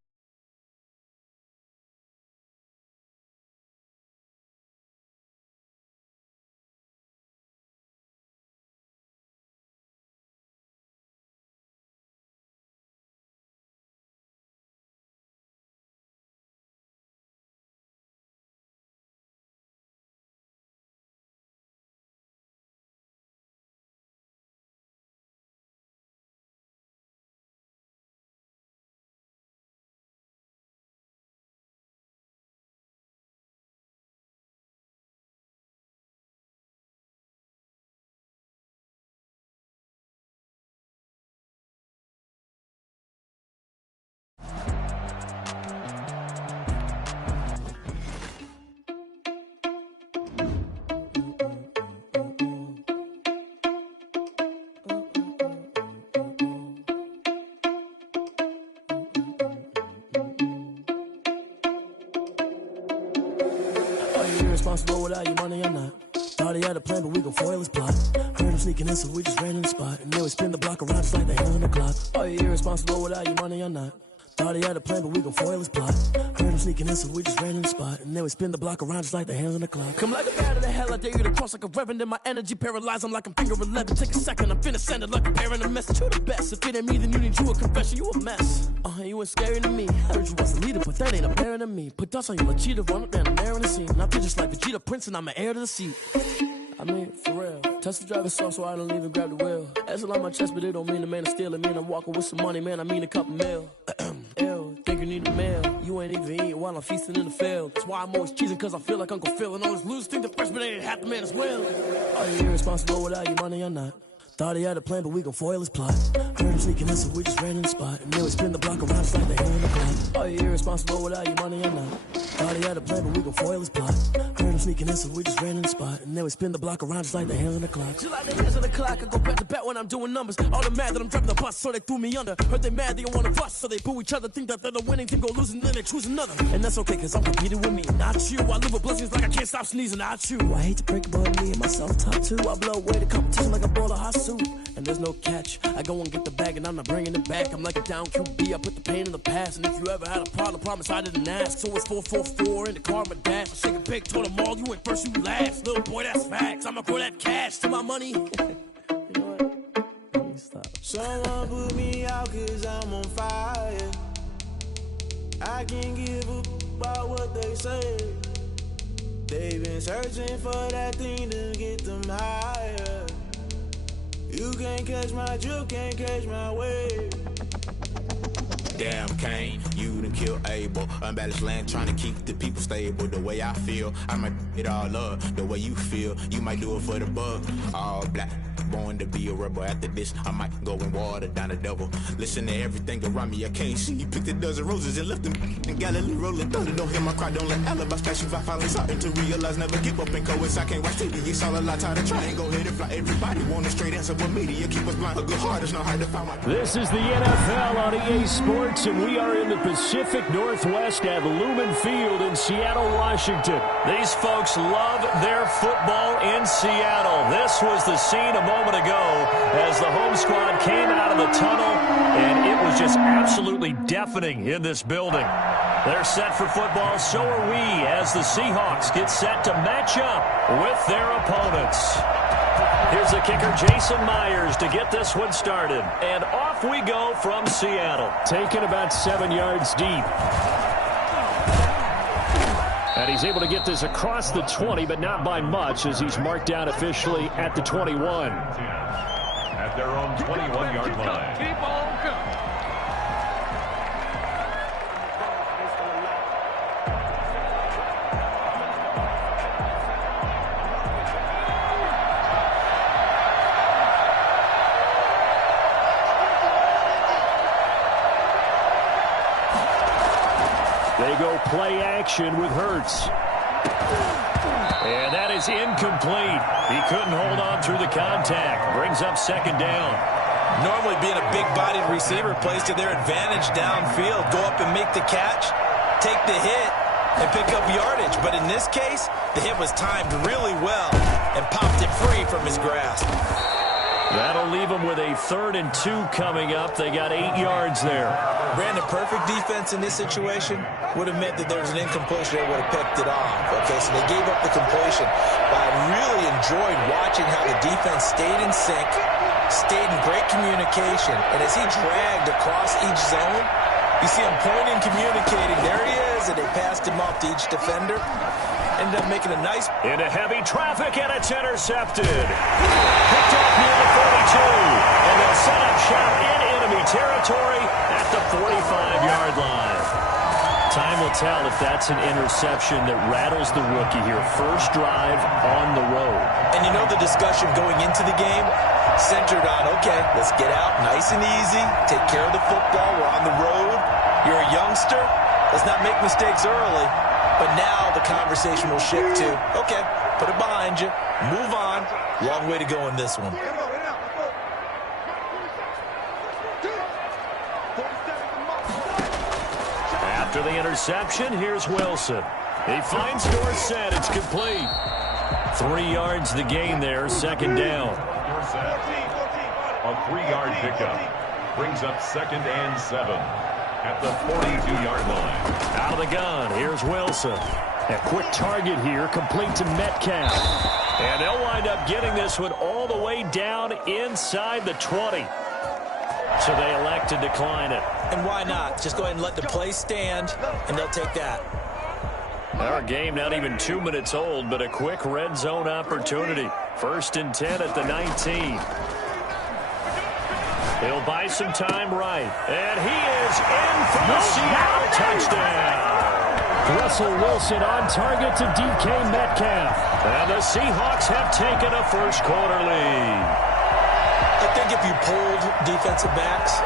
Responsible without your money or not. Thought he had a plan, but we gon' foil his plot. Heard him sneaking in, so we just ran in the spot. And then we spin the block around just like the hands on the clock. Are you irresponsible without your money or not? Thought he had a plan, but we gon' foil his plot. Heard him sneaking in, so we just ran in the spot. And then we spin the block around just like the hands on the clock. Come like a bat of the hell, I dare you to cross like a reverend. And my energy paralyzed, I'm like I'm finger 11. Take a second, I'm finna send it like a parent a message. You the best, if it ain't me, then you need you a confession. You a mess, you ain't scary to me. Heard you was a leader, but that ain't apparent to me. Put dust on you, like cheetah, run up down the air in the scene. And I feel just like Vegeta Prince, and I'm an heir to the seat. I mean, for real. Test the driver's soft so I don't even grab the wheel. That's on my chest, but it don't mean the man is stealing. Mean I'm walking with some money, man, I mean a couple mil. Ew, think you need a meal. You ain't even eating while I'm feasting in the field. That's why I'm always cheesing, cause I feel like Uncle Phil. And always lose, think the freshman ain't half the man as well. Are you irresponsible without your money or not? Thought he had a plan, but we gon' foil his plot. Heard him sneaking in, so we just ran in the spot. And then we spin the block around just like the hand on the clock. Are you irresponsible without your money or not? Thought he had a plan, but we gon' foil his plot. Heard him sneaking in, so we just ran in the spot. And then we spin the block around just like the hands on the clock. Just like the hands on the clock, I go back to back when I'm doing numbers. All the mad that I'm driving the bus, so they threw me under. Heard they mad, they don't wanna fuss, so they boo each other. Think that they're the winning team, go losing, then they choose another. And that's okay, cause I'm competing with me, not you. I live with blessings like I can't stop sneezing, not you. I hate to break it, but me and myself top two. I blow away the competition like a bowl of hot soup. And there's no catch. I go and get the bag and I'm not bringing it back. I'm like a down QB, I put the pain in the past. And if you ever had a problem, promise I didn't ask. So it's 4-4-4 in the car, my dash. I shake a big, told them all, you went first, you last. Little boy, that's facts. I'ma throw that cash to my money. You know what? Stop. Someone put me out cause I'm on fire. I can't give up about what they say. They've been searching for that thing to get them higher. You can't catch my drift, can't catch my wave. Damn, Kane, you done killed Abel. Unbalanced land, trying to keep the people stable. The way I feel, I might it all up. The way you feel, you might do it for the buck. All black, born to be a rebel. After this, I might go and water down the devil. Listen to everything around me, I can't see. Picked a dozen roses and left them in Galilee rolling thunder. Don't hear my cry, don't let alibis flash. If I finally starting to realize, never give up and coast. I can't watch TV, it's all a lot. Tired of trying, go ahead and fly. Everybody want a straight answer, but media keep us blind. A good heart is not hard to find. This is the NFL on EA Sports, and we are in the Pacific Northwest at Lumen Field in Seattle, Washington. These folks love their football in Seattle. This was the scene a moment ago as the home squad came out of the tunnel, and it was just absolutely deafening in this building. They're set for football, so are we, as the Seahawks get set to match up with their opponents. Here's the kicker, Jason Myers, to get this one started. And off we go from Seattle. Taken about 7 yards deep. And he's able to get this across the 20, but not by much, as he's marked down officially at the 21. At their own 21-yard line. Keep on coming. They go play action with Hurts. And that is incomplete. He couldn't hold on through the contact. Brings up second down. Normally being a big-bodied receiver plays to their advantage downfield. Go up and make the catch, take the hit, and pick up yardage. But in this case, the hit was timed really well and popped it free from his grasp. That'll leave them with a 3rd and 2 coming up. They got 8 yards there. Brandon, perfect defense in this situation would have meant that there was an incompletion. They would have picked it off. Okay, so they gave up the completion. But I really enjoyed watching how the defense stayed in sync, stayed in great communication. And as he dragged across each zone, you see him pointing, communicating. There he is, and they passed him off to each defender. Ended up making a nice... Into heavy traffic, and it's intercepted. Picked off near the 42. And they'll set up shop in enemy territory at the 45-yard line. Time will tell if that's an interception that rattles the rookie here. First drive on the road. And you know the discussion going into the game centered on, okay, let's get out nice and easy, take care of the football, we're on the road. You're a youngster, let's not make mistakes early. But now the conversation will shift to, okay, put it behind you, move on. Long way to go in this one. After the interception, here's Wilson. He finds Dorsett. It's complete. 3 yards the gain there, second down. A 3-yard pickup brings up 2nd and 7 at the 42-yard line. Out of the gun, here's Wilson. A quick target here, complete to Metcalf. And they'll wind up getting this one all the way down inside the 20. So they elect to decline it. And why not? Just go ahead and let the play stand, and they'll take that. Our game not even 2 minutes old, but a quick red zone opportunity. 1st and 10 at the 19. He'll buy some time right. And he is in for the Seattle touchdown. Russell Wilson on target to DK Metcalf. And the Seahawks have taken a first-quarter lead. I think if you polled defensive backs,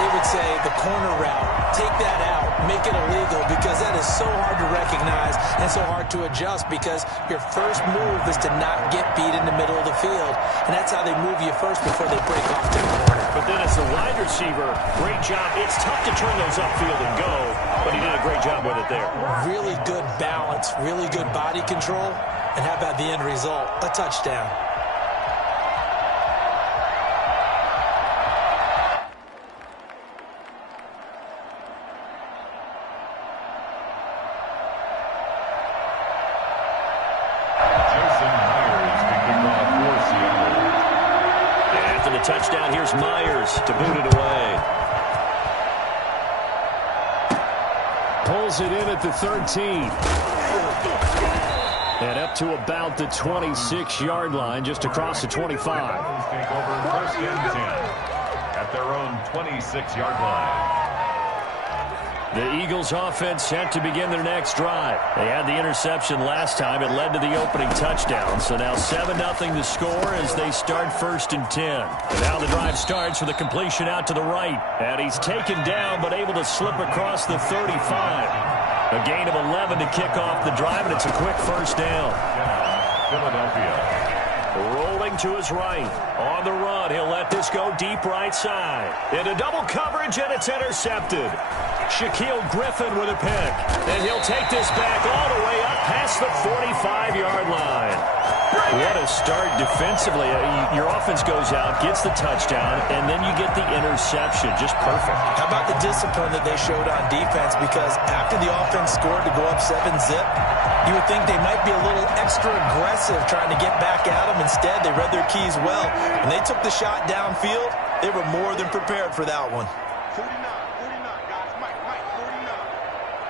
they would say the corner route, take that out, make it illegal, because that is so hard to recognize and so hard to adjust, because your first move is to not get beat in the middle of the field. And that's how they move you first before they break off to the corner. But then as a wide receiver, great job. It's tough to turn those upfield and go, but he did a great job with it there. Really good balance, really good body control, and how about the end result? A touchdown. Touchdown, here's Myers to boot it away. Pulls it in at the 13. And up to about the 26-yard line, just across the 25. Take over 1st and 10 at their own 26-yard line. The Eagles offense set to begin their next drive. They had the interception last time. It led to the opening touchdown. So now 7-0 the score as they start 1st and 10. And now the drive starts with a completion out to the right. And he's taken down but able to slip across the 35. A gain of 11 to kick off the drive, and it's a quick first down. Philadelphia. Rolling to his right. On the run, he'll let this go deep right side. Into double coverage, and it's intercepted. Shaquille Griffin with a pick. And he'll take this back all the way up past the 45-yard line. What a start defensively. Your offense goes out, gets the touchdown, and then you get the interception. Just perfect. How about the discipline that they showed on defense? Because after the offense scored to go up 7-zip, you would think they might be a little extra aggressive trying to get back at them. Instead, they read their keys well. When they took the shot downfield, they were more than prepared for that one. 49, guys. Mike, 49.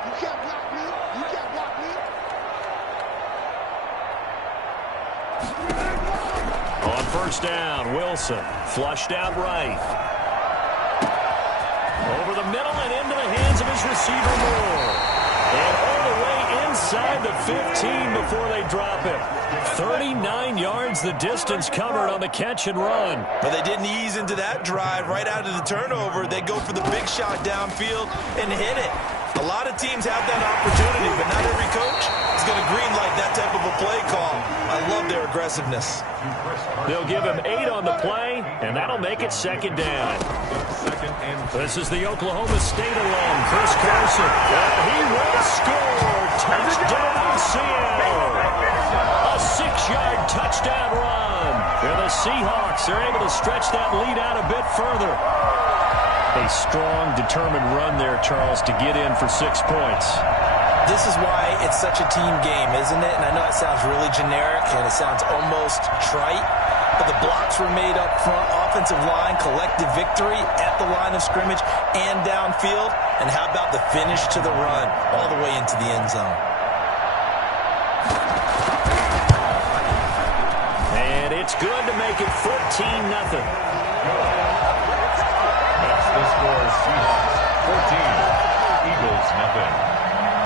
You can't block me. You can't block me. first down. Wilson flushed out right. Over the middle and into the hands of his receiver Moore. And all the way inside the 15 before they drop him. 39 yards the distance covered on the catch and run. But they didn't ease into that drive right out of the turnover. They go for the big shot downfield and hit it. A lot of teams have that opportunity, but not every coach is going to greenlight that type of a play call. I love their aggressiveness. They'll give him 8 on the play, and that'll make it second down. This is the Oklahoma State alum, Chris Carson. He will score. Touchdown, Seattle. A 6-yard touchdown run. And the Seahawks are able to stretch that lead out a bit further. A strong, determined run there, Charles, to get in for 6 points. This is why it's such a team game, isn't it? And I know it sounds really generic and it sounds almost trite, but the blocks were made up front, offensive line, collective victory at the line of scrimmage and downfield. And how about the finish to the run all the way into the end zone? And it's good to make it 14-0. The score is Seahawks 14, Eagles nothing.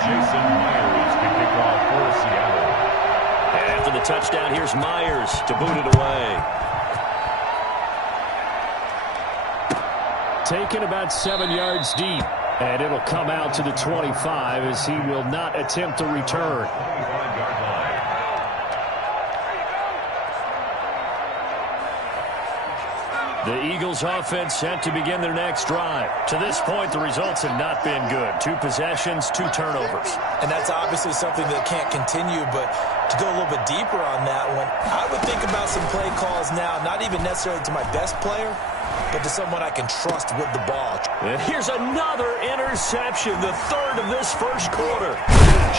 Jason Myers to kick off for Seattle. After the touchdown, here's Myers to boot it away. Taken about 7 yards deep, and it'll come out to the 25 as he will not attempt to return. The Eagles offense set to begin their next drive. To this point, the results have not been good. 2 possessions, 2 turnovers. And that's obviously something that can't continue, but to go a little bit deeper on that one, I would think about some play calls now, not even necessarily to my best player, but to someone I can trust with the ball. And here's another interception, the 3rd of this first quarter.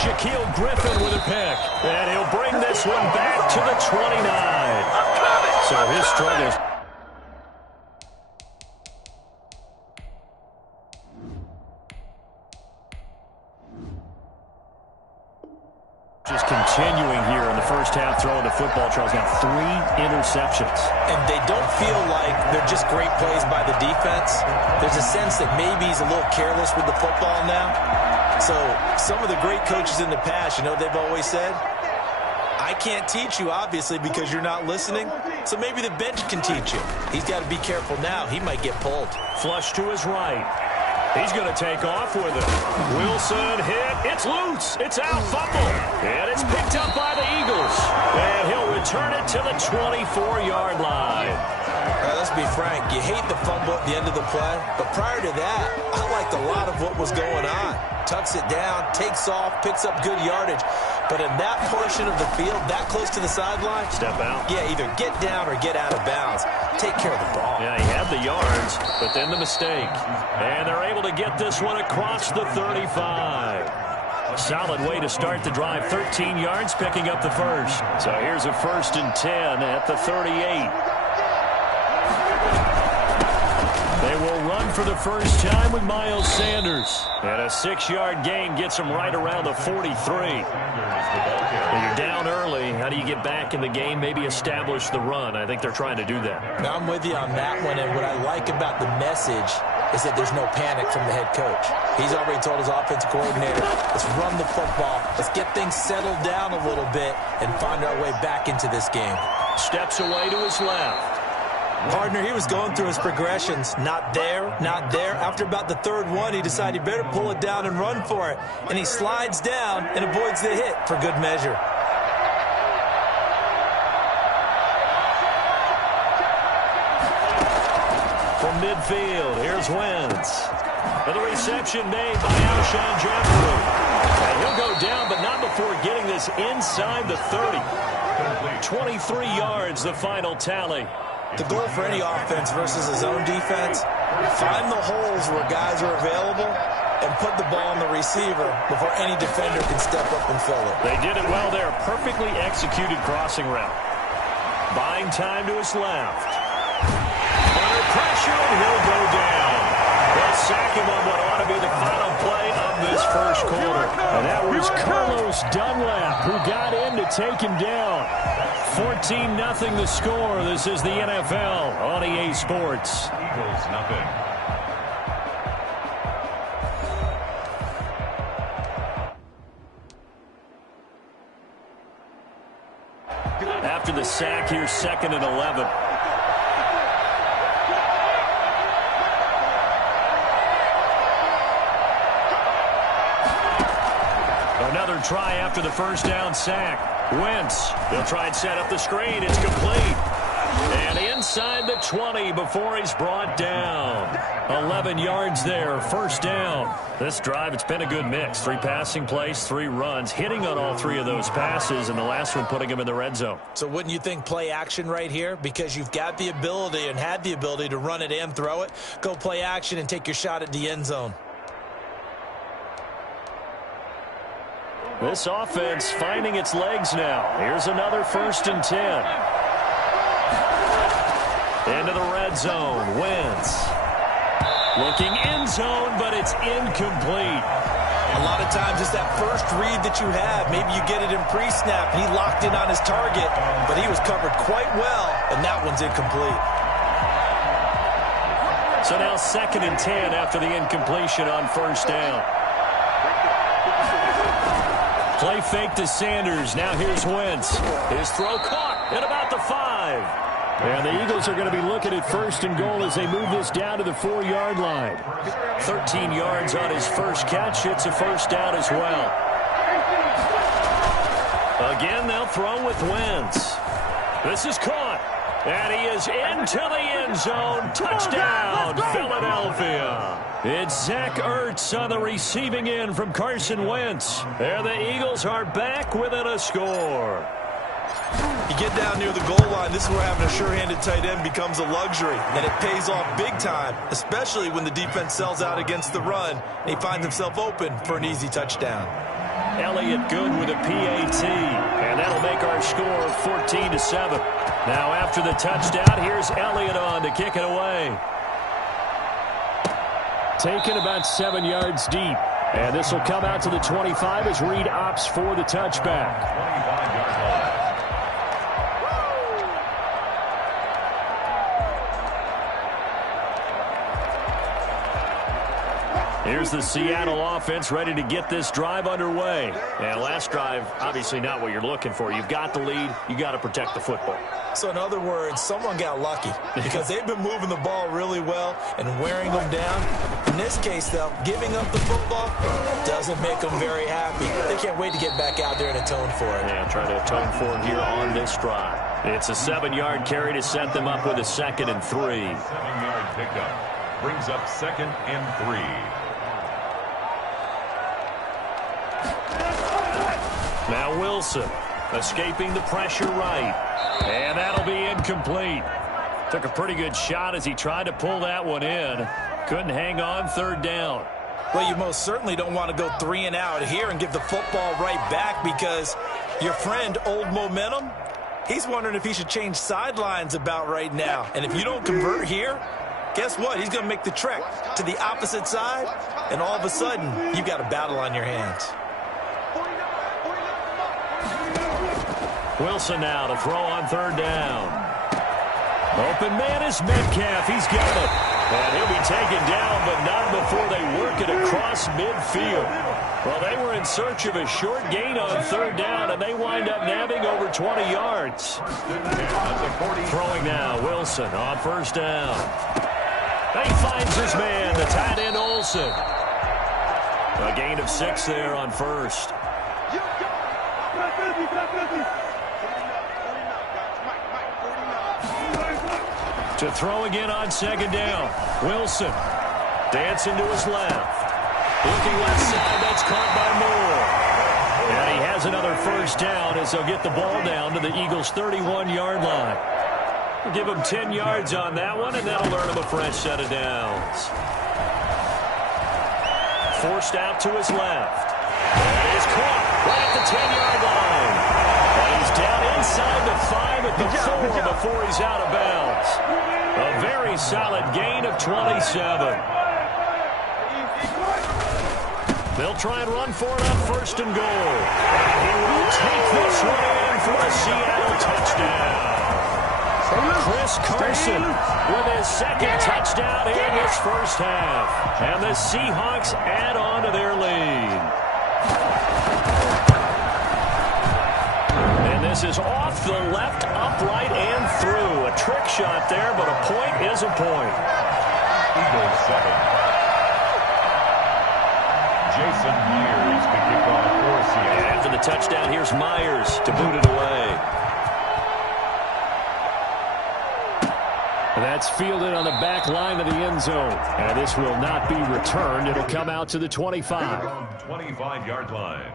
Shaquille Griffin with a pick, and he'll bring this one back to the 29. So his struggles. Just continuing here in the first half, throwing the football. Charles got 3 interceptions. And they don't feel like they're just great plays by the defense. There's a sense that maybe he's a little careless with the football now. So some of the great coaches in the past, you know, they've always said, I can't teach you, obviously, because you're not listening. So maybe the bench can teach you. He's got to be careful now. He might get pulled. Flush to his right. He's going to take off with it. Wilson hit. It's loose. It's out. Fumble. And it's picked up by the Eagles. And he'll return it to the 24-yard line. Let's be frank. You hate the fumble at the end of the play. But prior to that, I liked a lot of what was going on. Tucks it down, takes off, picks up good yardage. But in that portion of the field, that close to the sideline, step out. Yeah, either get down or get out of bounds. Take care of the ball. Yeah, he had the yards, but then the mistake. And they're able to get this one across the 35. A solid way to start the drive. 13 yards, picking up the first. So here's a 1st and 10 at the 38. They will run for the first time with Miles Sanders. And a 6-yard gain gets them right around the 43. When you're down early, how do you get back in the game, maybe establish the run? I think they're trying to do that. Now, I'm with you on that one, and what I like about the message is that there's no panic from the head coach. He's already told his offensive coordinator, let's run the football, let's get things settled down a little bit and find our way back into this game. Steps away to his left. Partner, he was going through his progressions. Not there, not there. After about the 3rd one, he decided he better pull it down and run for it. And he slides down and avoids the hit for good measure. From midfield, here's Wentz. And the reception made by Alshon Jeffrey. And he'll go down, but not before getting this inside the 30. 23 yards, the final tally. The goal for any offense versus his own defense, find the holes where guys are available and put the ball on the receiver before any defender can step up and fill it. They did it well there. Perfectly executed crossing route. Buying time to his left. Under pressure, and he'll go down. They'll sack him on what ought to be the final play of the this first quarter. And that was Carlos Dunlap who got in to take him down. 14-0 the score. This is the NFL on EA Sports. Eagles nothing. After the sack, here's 2nd and 11. Another try after the first down sack. Wentz, they'll try and set up the screen. It's complete. And inside the 20 before he's brought down. 11 yards there, first down. This drive, it's been a good mix. 3 passing plays, 3 runs, hitting on all 3 of those passes, and the last one putting him in the red zone. So wouldn't you think play action right here? Because you've got the ability and had the ability to run it and throw it. Go play action and take your shot at the end zone. This offense finding its legs now. Here's another 1st and 10. Into the red zone. Wentz. Looking end zone, but it's incomplete. A lot of times it's that first read that you have. Maybe you get it in pre-snap, and he locked in on his target, but he was covered quite well, and that one's incomplete. So now 2nd and 10 after the incompletion on first down. Play fake to Sanders. Now here's Wentz. His throw caught at about the 5. And the Eagles are going to be looking at 1st and goal as they move this down to the 4-yard line. 13 yards on his first catch. It's a first down as well. Again, they'll throw with Wentz. This is caught. And he is into the end zone. Touchdown, Philadelphia. It's Zach Ertz on the receiving end from Carson Wentz. And the Eagles are back within a score. You get down near the goal line, this is where having a sure-handed tight end becomes a luxury, and it pays off big time, especially when the defense sells out against the run, and he finds himself open for an easy touchdown. Elliott good with a PAT, and that'll make our score 14-7. Now after the touchdown, here's Elliott on to kick it away. Taken about 7 yards deep, and this will come out to the 25 as Reed opts for the touchback. 25-yard line. Here's the Seattle offense ready to get this drive underway. And last drive, obviously not what you're looking for. You've got the lead. You got to protect the football. So in other words, someone got lucky because they've been moving the ball really well and wearing them down. In this case, though, giving up the football doesn't make them very happy. They can't wait to get back out there and atone for it. Yeah, trying to atone for it here on this drive. It's a 7-yard carry to set them up with a 2nd and 3. 7-yard pickup brings up 2nd and 3. Now Wilson escaping the pressure right. And that'll be incomplete. Took a pretty good shot as he tried to pull that one in. Couldn't hang on 3rd down. Well, you most certainly don't want to go 3 and out here and give the football right back because your friend, Old Momentum, he's wondering if he should change sidelines about right now. And if you don't convert here, guess what? He's going to make the trek to the opposite side, and all of a sudden, you've got a battle on your hands. Wilson now to throw on 3rd down. Open man is Metcalf. He's got it. And he'll be taken down, but not before they work it across midfield. Well, they were in search of a short gain on 3rd down, and they wind up nabbing over 20 yards. Throwing now, Wilson on 1st down. He finds his man, the tight end Olsen. A gain of 6 there on 1st. To throw again on 2nd down. Wilson dancing to his left. Looking left side, that's caught by Moore. And he has another 1st down as they'll get the ball down to the Eagles' 31-yard line. We'll give him 10 yards on that one, and that'll earn him a fresh set of downs. Forced out to his left. And he's caught right at the 10-yard line. And he's down inside the 5 at the 4 before he's out of bounds. A very solid gain of 27. They'll try and run for it on first and goal. And he will take this one in for a Seattle touchdown. Chris Carson with his second touchdown in this first half. And the Seahawks add on to their lead. And this is off the left, upright, and through. A trick shot there, but a point is a point. Eagles 7. Jason Myers to kick off for Seattle. And after the touchdown, here's Myers to boot it away. That's fielded on the back line of the end zone. And this will not be returned. It'll come out to the 25. 25-yard line.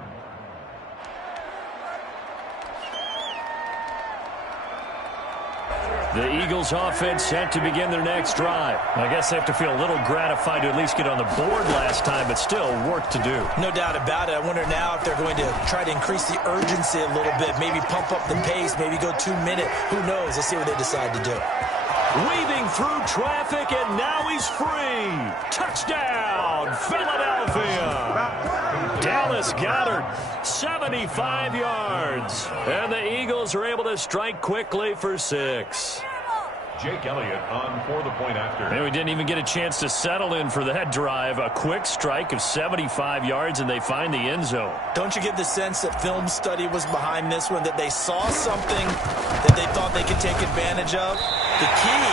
The Eagles offense set to begin their next drive. I guess they have to feel a little gratified to at least get on the board last time, but still work to do. No doubt about it. I wonder now if they're going to try to increase the urgency a little bit, maybe pump up the pace, maybe go 2 minutes. Who knows? Let's see what they decide to do. Weaving through traffic, and now he's free. Touchdown, Philadelphia. Dallas Goedert, 75 yards. And the Eagles are able to strike quickly for 6. Jake Elliott on for the point after. And we didn't even get a chance to settle in for that drive. A quick strike of 75 yards, and they find the end zone. Don't you get the sense that film study was behind this one, that they saw something that they thought they could take advantage of? The key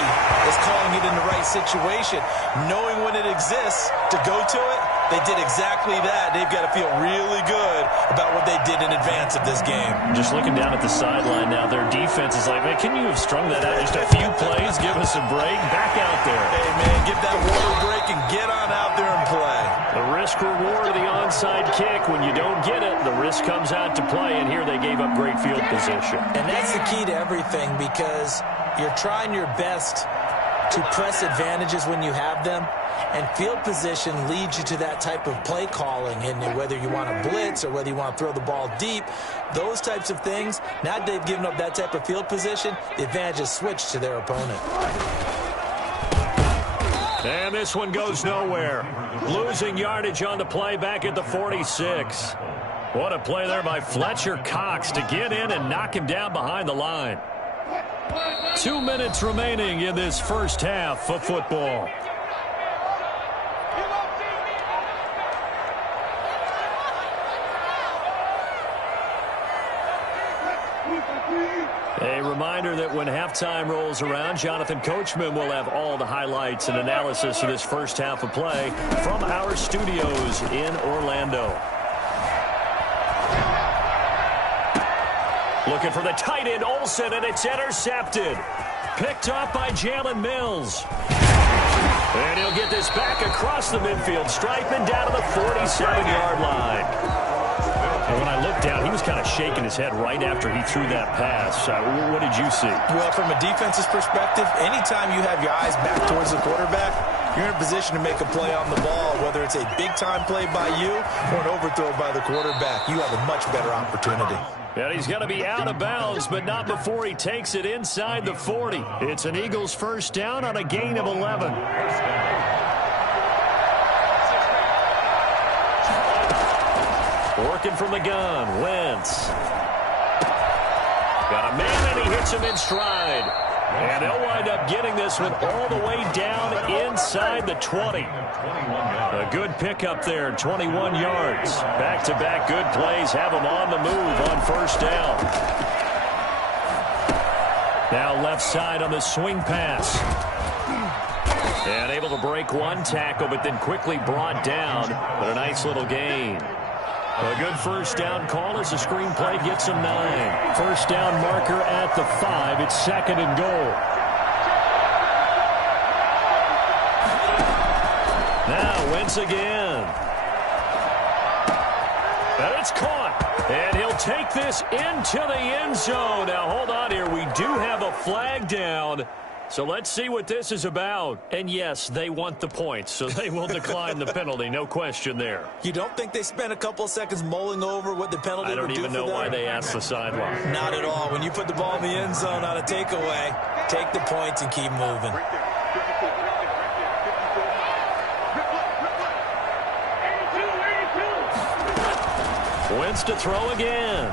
is calling it in the right situation, knowing when it exists to go to it. They did exactly that. They've got to feel really good about what they did in advance of this game. Just looking down at the sideline now, their defense is like, man, can you have strung that out just a few plays? Give us a break. Back out there. Hey, man, give that water break and get on out there and play. The risk-reward of the onside kick. When you don't get it, the risk comes out to play, and here they gave up great field position. And that's the key to everything, because you're trying your best to press advantages when you have them. And field position leads you to that type of play calling, and whether you want to blitz or whether you want to throw the ball deep, those types of things. Now they've given up that type of field position, the advantage is switched to their opponent. And this one goes nowhere. Losing yardage on the play back at the 46. What a play there by Fletcher Cox to get in and knock him down behind the line. 2 minutes remaining in this first half of football. A reminder that when halftime rolls around, Jonathan Coachman will have all the highlights and analysis of this first half of play from our studios in Orlando. Looking for the tight end, Olsen, and it's intercepted. Picked up by Jalen Mills. And he'll get this back across the midfield stripe and down to the 47-yard line. And when I looked down, he was kind of shaking his head right after he threw that pass. What did you see? Well, from a defense's perspective, anytime you have your eyes back towards the quarterback, you're in a position to make a play on the ball, whether it's a big-time play by you or an overthrow by the quarterback. You have a much better opportunity. And he's going to be out of bounds, but not before he takes it inside the 40. It's an Eagles first down on a gain of 11. Working from the gun, Wentz. Got a man, and he hits him in stride. And they'll wind up getting this one all the way down inside the 20. A good pickup there, 21 yards. Back-to-back good plays have them on the move on first down. Now left side on the swing pass. And able to break one tackle, but then quickly brought down. But a nice little gain. A good first down call as the screenplay gets him 9. First down marker at the 5. It's second and goal. Now Wentz again. And it's caught. And he'll take this into the end zone. Now hold on here. We do have a flag down. So let's see what this is about. And yes, they want the points, so they will decline the penalty. No question there. You don't think they spent a couple of seconds mulling over what the penalty would do for them? I don't even know why they asked the sideline. Not at all. When you put the ball in the end zone on a takeaway, take the points and keep moving. Wentz to throw again.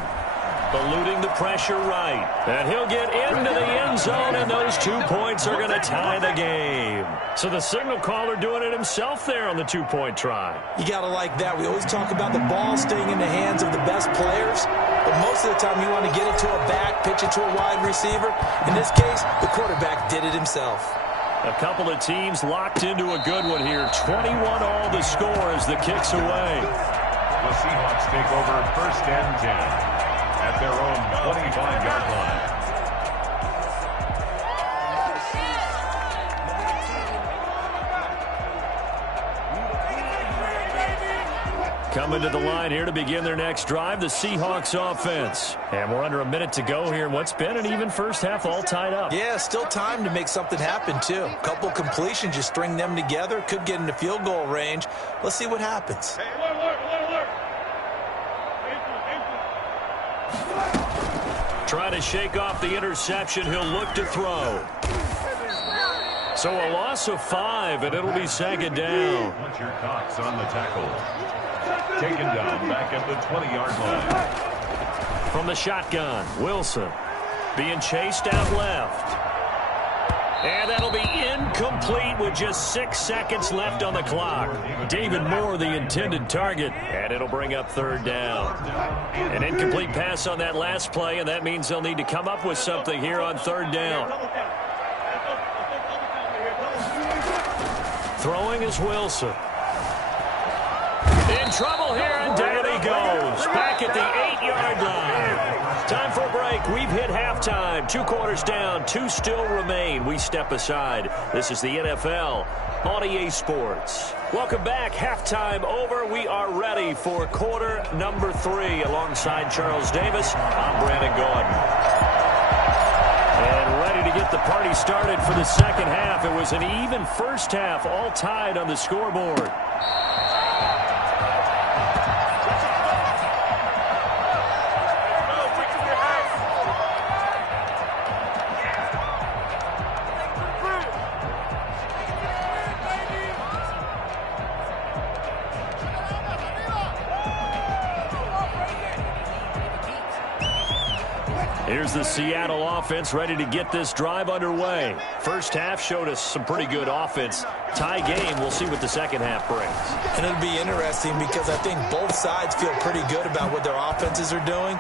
Eluding the pressure right. And he'll get into the end zone, and those 2 points are going to tie the game. So the signal caller doing it himself there on the 2-point try. You got to like that. We always talk about the ball staying in the hands of the best players, but most of the time you want to get it to a back, pitch it to a wide receiver. In this case, the quarterback did it himself. A couple of teams locked into a good one here. 21 all the score as the kick's away. The Seahawks take over 1st and 10. At their own 25-yard line. Coming to the line here to begin their next drive, the Seahawks offense. And we're under a minute to go here in what's been an even first half, all tied up. Yeah, still time to make something happen, too. A couple completions, you string them together, could get into field goal range. Let's see what happens. Trying to shake off the interception. He'll look to throw. So a loss of 5, and it'll be 2nd down. Fletcher Cox on the tackle. Taken down back at the 20-yard line. From the shotgun, Wilson being chased out left. And that'll be incomplete with just 6 seconds left on the clock. David Moore, the intended target, and it'll bring up 3rd down. An incomplete pass on that last play, and that means they'll need to come up with something here on 3rd down. Throwing is Wilson. In trouble here, and down he goes. Back at the 8-yard line. Time for a break. We've hit halftime. 2 quarters down. 2 still remain. We step aside. This is the NFL on EA Sports. Welcome back. Halftime over. We are ready for quarter number 3. Alongside Charles Davis, I'm Brandon Gordon. And ready to get the party started for the second half. It was an even first half, all tied on the scoreboard. Here's the Seattle offense ready to get this drive underway. First half showed us some pretty good offense. Tie game. We'll see what the second half brings. And it'll be interesting because I think both sides feel pretty good about what their offenses are doing.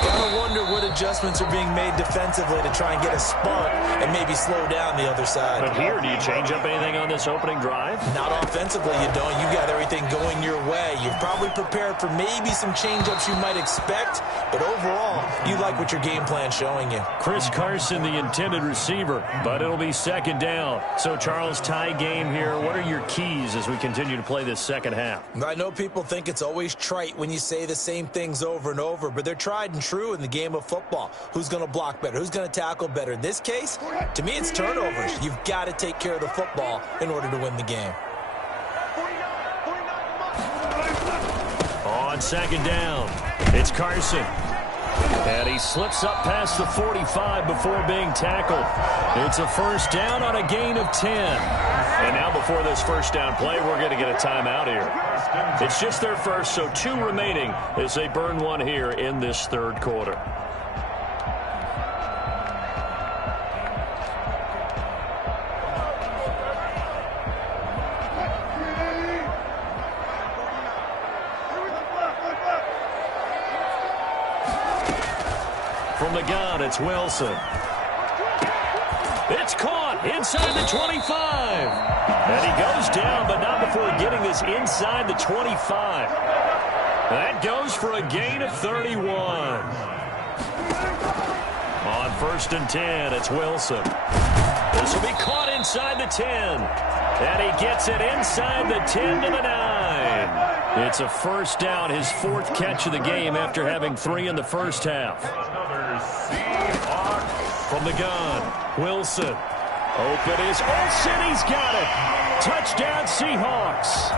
Gotta wonder what adjustments are being made defensively to try and get a spark and maybe slow down the other side. But here, do you change up anything on this opening drive? Not offensively, you don't. You got everything going your way. You've probably prepared for maybe some change-ups you might expect, but overall, you like what your game plan's showing you. Chris Carson, the intended receiver, but it'll be 2nd down. So, Charles, tie game here. What are your keys as we continue to play this second half? I know people think it's always trite when you say the same things over and over, but they're tried and true in the game of football. Who's going to block better? Who's going to tackle better? In this case, to me, it's turnovers. You've got to take care of the football in order to win the game. On 2nd down, it's Carson. And he slips up past the 45 before being tackled. It's a first down on a gain of 10. And now before this first down play, we're going to get a timeout here. It's just their first, so 2 remaining as they burn 1 here in this 3rd quarter. From the gun, it's Wilson. It's caught inside the 25. And he goes down, but not before getting this inside the 25. That goes for a gain of 31. On 1st and 10, it's Wilson. This will be caught inside the 10. And he gets it inside the 10 to the 9. It's a first down, his 4th catch of the game after having 3 in the first half. From the gun, Wilson. Open is Olsen. He's got it. Touchdown, Seahawks.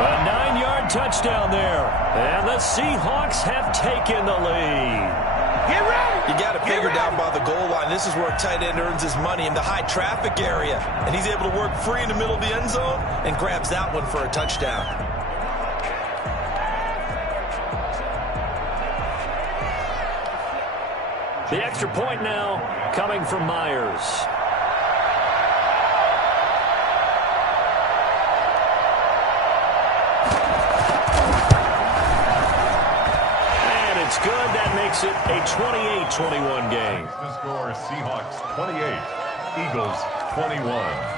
A 9-yard touchdown there. And the Seahawks have taken the lead. Get ready. You got it figured out by the goal line. This is where a tight end earns his money, in the high traffic area. And he's able to work free in the middle of the end zone and grabs that one for a touchdown. The extra point now coming from Myers. And it's good. That makes it a 28-21 game. The score, Seahawks 28, Eagles 21.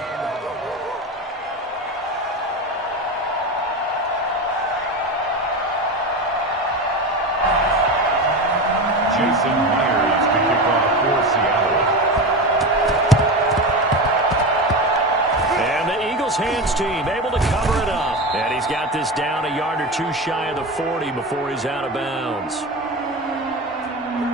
Jason Myers to kick off for Seattle. And the Eagles hands team able to cover it up. And he's got this down a yard or two shy of the 40 before he's out of bounds.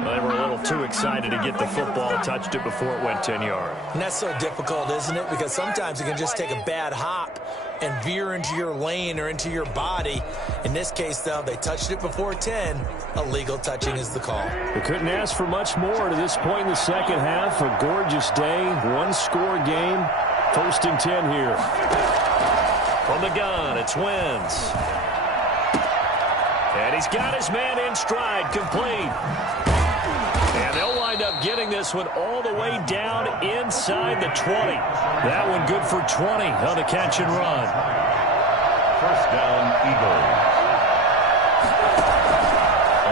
Well, they were a little too excited to get the football, touched it before it went 10 yards. And that's so difficult, isn't it? Because sometimes it can just take a bad hop and veer into your lane or into your body. In this case, though, they touched it before 10. Illegal touching is the call. They couldn't ask for much more to this point in the second half. A gorgeous day, one-score game. 1st and 10 here. From the gun, it's Wentz. And he's got his man in stride, complete. And they'll wind up getting this one all the way down inside the 20. That one good for 20 on the catch and run. 1st down, Eagles.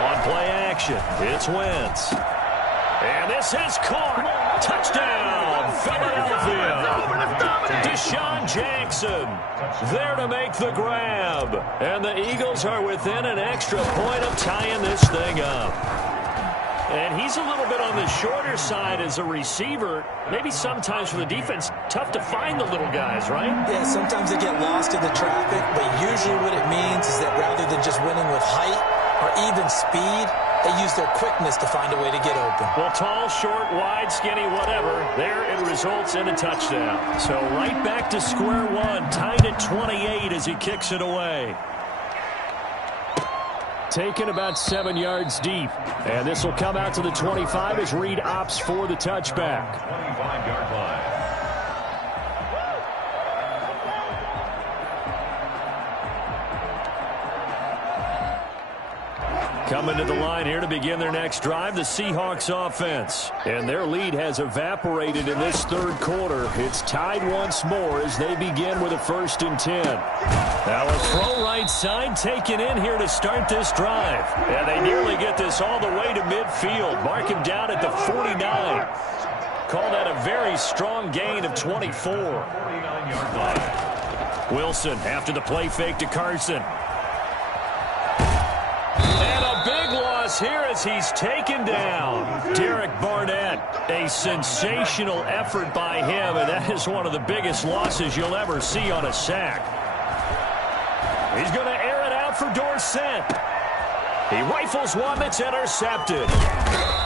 On play action, it's Wentz. And this is caught. Touchdown, Philadelphia. Deshaun Jackson there to make the grab. And the Eagles are within an extra point of tying this thing up. And he's a little bit on the shorter side as a receiver. Maybe sometimes for the defense, tough to find the little guys, right? Yeah, sometimes they get lost in the traffic, but usually what it means is that rather than just winning with height or even speed, they use their quickness to find a way to get open. Well, tall, short, wide, skinny, whatever, there it results in a touchdown. So right back to square one, tied at 28 as he kicks it away. Taken about 7 yards deep. And this will come out to the 25 as Reed opts for the touchback. 25-yard line. Coming to the line here to begin their next drive, the Seahawks offense. And their lead has evaporated in this third quarter. It's tied once more as they begin with a 1st and 10. Now a throw right side taken in here to start this drive. And they nearly get this all the way to midfield. Mark him down at the 49. Call that a very strong gain of 24. 49-yard line. Wilson after the play fake to Carson. Here as he's taken down. Derek Barnett, a sensational effort by him, and that is one of the biggest losses you'll ever see on a sack. He's going to air it out for Dorsett. He rifles one that's intercepted.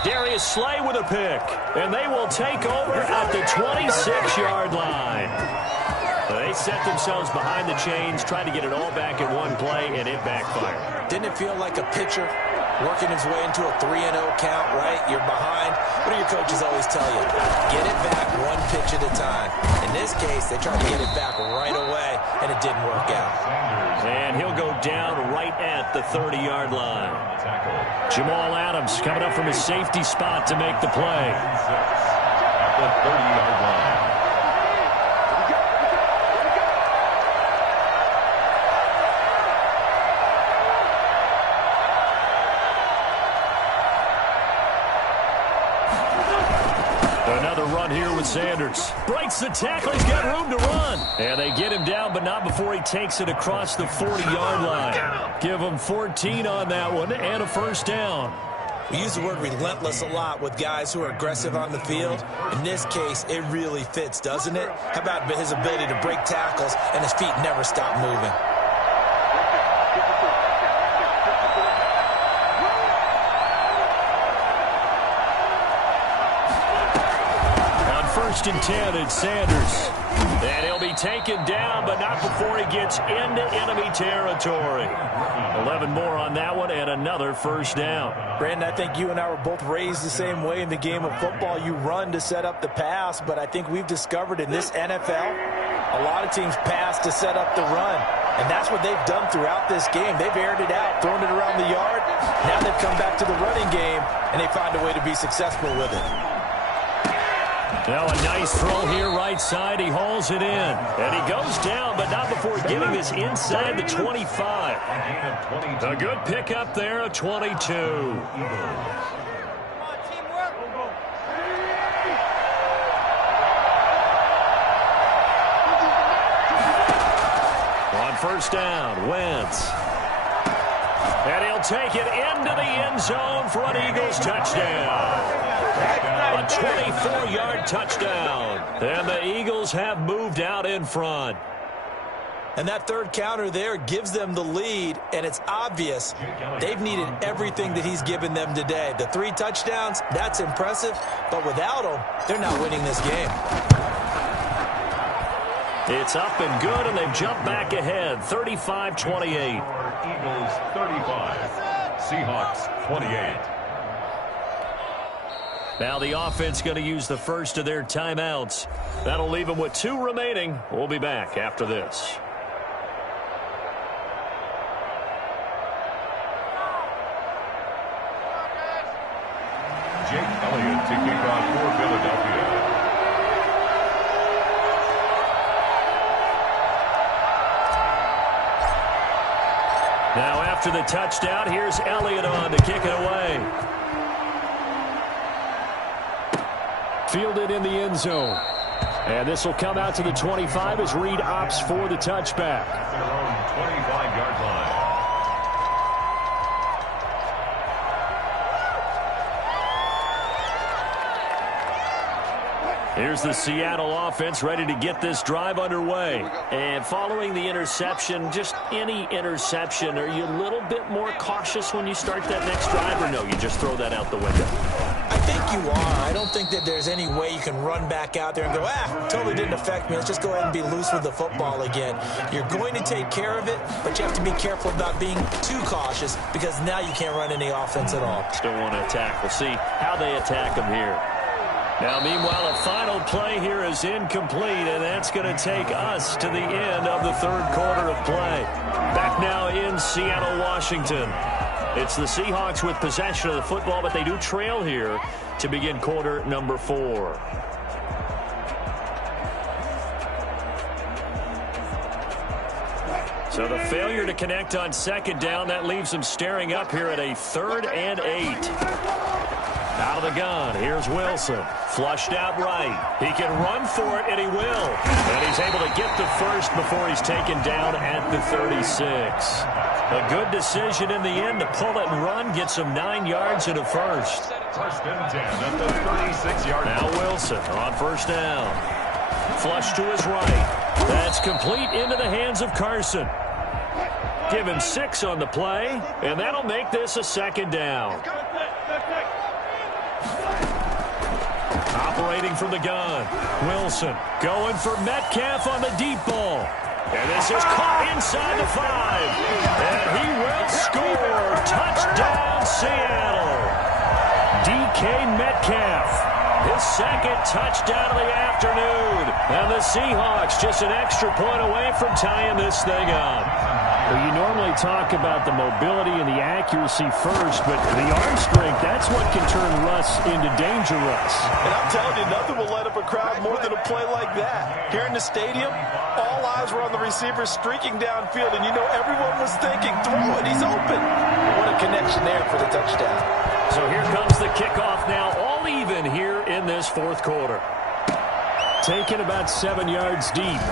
Darius Slay with a pick, and they will take over at the 26-yard line. They set themselves behind the chains, trying to get it all back in one play, and it backfired. Didn't it feel like a pitcher working his way into a 3-0 count, right? You're behind. What do your coaches always tell you? Get it back one pitch at a time. In this case, they tried to get it back right away, and it didn't work out. And he'll go down right at the 30-yard line. Jamal Adams coming up from his safety spot to make the play. At the 30-yard line. Here with Sanders. Breaks the tackle. He's got room to run. And they get him down, but not before he takes it across the 40-yard line. Give him 14 on that one and a 1st down. We use the word relentless a lot with guys who are aggressive on the field. In this case, it really fits, doesn't it? How about his ability to break tackles and his feet never stop moving? First and 10, it's Sanders. And he'll be taken down, but not before he gets into enemy territory. 11 more on that one and another 1st down. Brandon, I think you and I were both raised the same way in the game of football. You run to set up the pass, but I think we've discovered in this NFL, a lot of teams pass to set up the run. And that's what they've done throughout this game. They've aired it out, thrown it around the yard, Now they've come back to the running game, and they find a way to be successful with it. Now a nice throw here right side. He hauls it in. And he goes down, but not before getting this inside the 25. A good pickup there, a 22. On first down, Wentz. And he'll take it into the end zone for an Eagles touchdown. A 24-yard touchdown. And the Eagles have moved out in front. And that third counter there gives them the lead, and it's obvious they've needed everything that he's given them today. The 3 touchdowns, that's impressive, but without him, they're not winning this game. It's up and good, and they've jumped back ahead, 35-28. Eagles 35, Seahawks 28. Now the offense going to use the first of their timeouts. That'll leave them with 2 remaining. We'll be back after this. Jake Elliott to kick off for Philadelphia. Now after the touchdown, here's Elliott on to kick it away. Fielded in the end zone. And this will come out to the 25 as Reed opts for the touchback. Their own 25-yard line. Here's the Seattle offense ready to get this drive underway. And following the interception, just any interception, are you a little bit more cautious when you start that next drive, or no, you just throw that out the window? I think you are. I don't think that there's any way you can run back out there and go, totally didn't affect me. Let's just go ahead and be loose with the football again. You're going to take care of it, but you have to be careful about being too cautious because now you can't run any offense at all. Still want to attack. We'll see how they attack them here. Now, meanwhile, a final play here is incomplete, and that's going to take us to the end of the third quarter of play. Back now in Seattle, Washington. It's the Seahawks with possession of the football, but they do trail here to begin quarter number 4. So the failure to connect on second down, that leaves them staring up here at a 3rd and 8. Out of the gun, here's Wilson. Flushed out right. He can run for it, and he will. And he's able to get the first before he's taken down at the 36. A good decision in the end to pull it and run, get some 9 yards and a first. First and 10 at the 36-yard line. Now Wilson on first down. Flush to his right. That's complete into the hands of Carson. Give him 6 on the play, and that'll make this a 2nd down. Operating from the gun. Wilson going for Metcalf on the deep ball. And this is caught inside the 5. And he will score. Touchdown, Seattle. DK Metcalf. His 2nd touchdown of the afternoon. And the Seahawks just an extra point away from tying this thing up. Well, you normally talk about the mobility and the accuracy first, but the arm strength, that's what can turn Russ into danger Russ. And I'm telling you, nothing will light up a crowd more than a play like that. Here in the stadium, all eyes were on the receiver streaking downfield, and you know everyone was thinking, throw it, he's open. What a connection there for the touchdown. So here comes the kickoff now, all even here in this 4th quarter. Taken about 7 yards deep.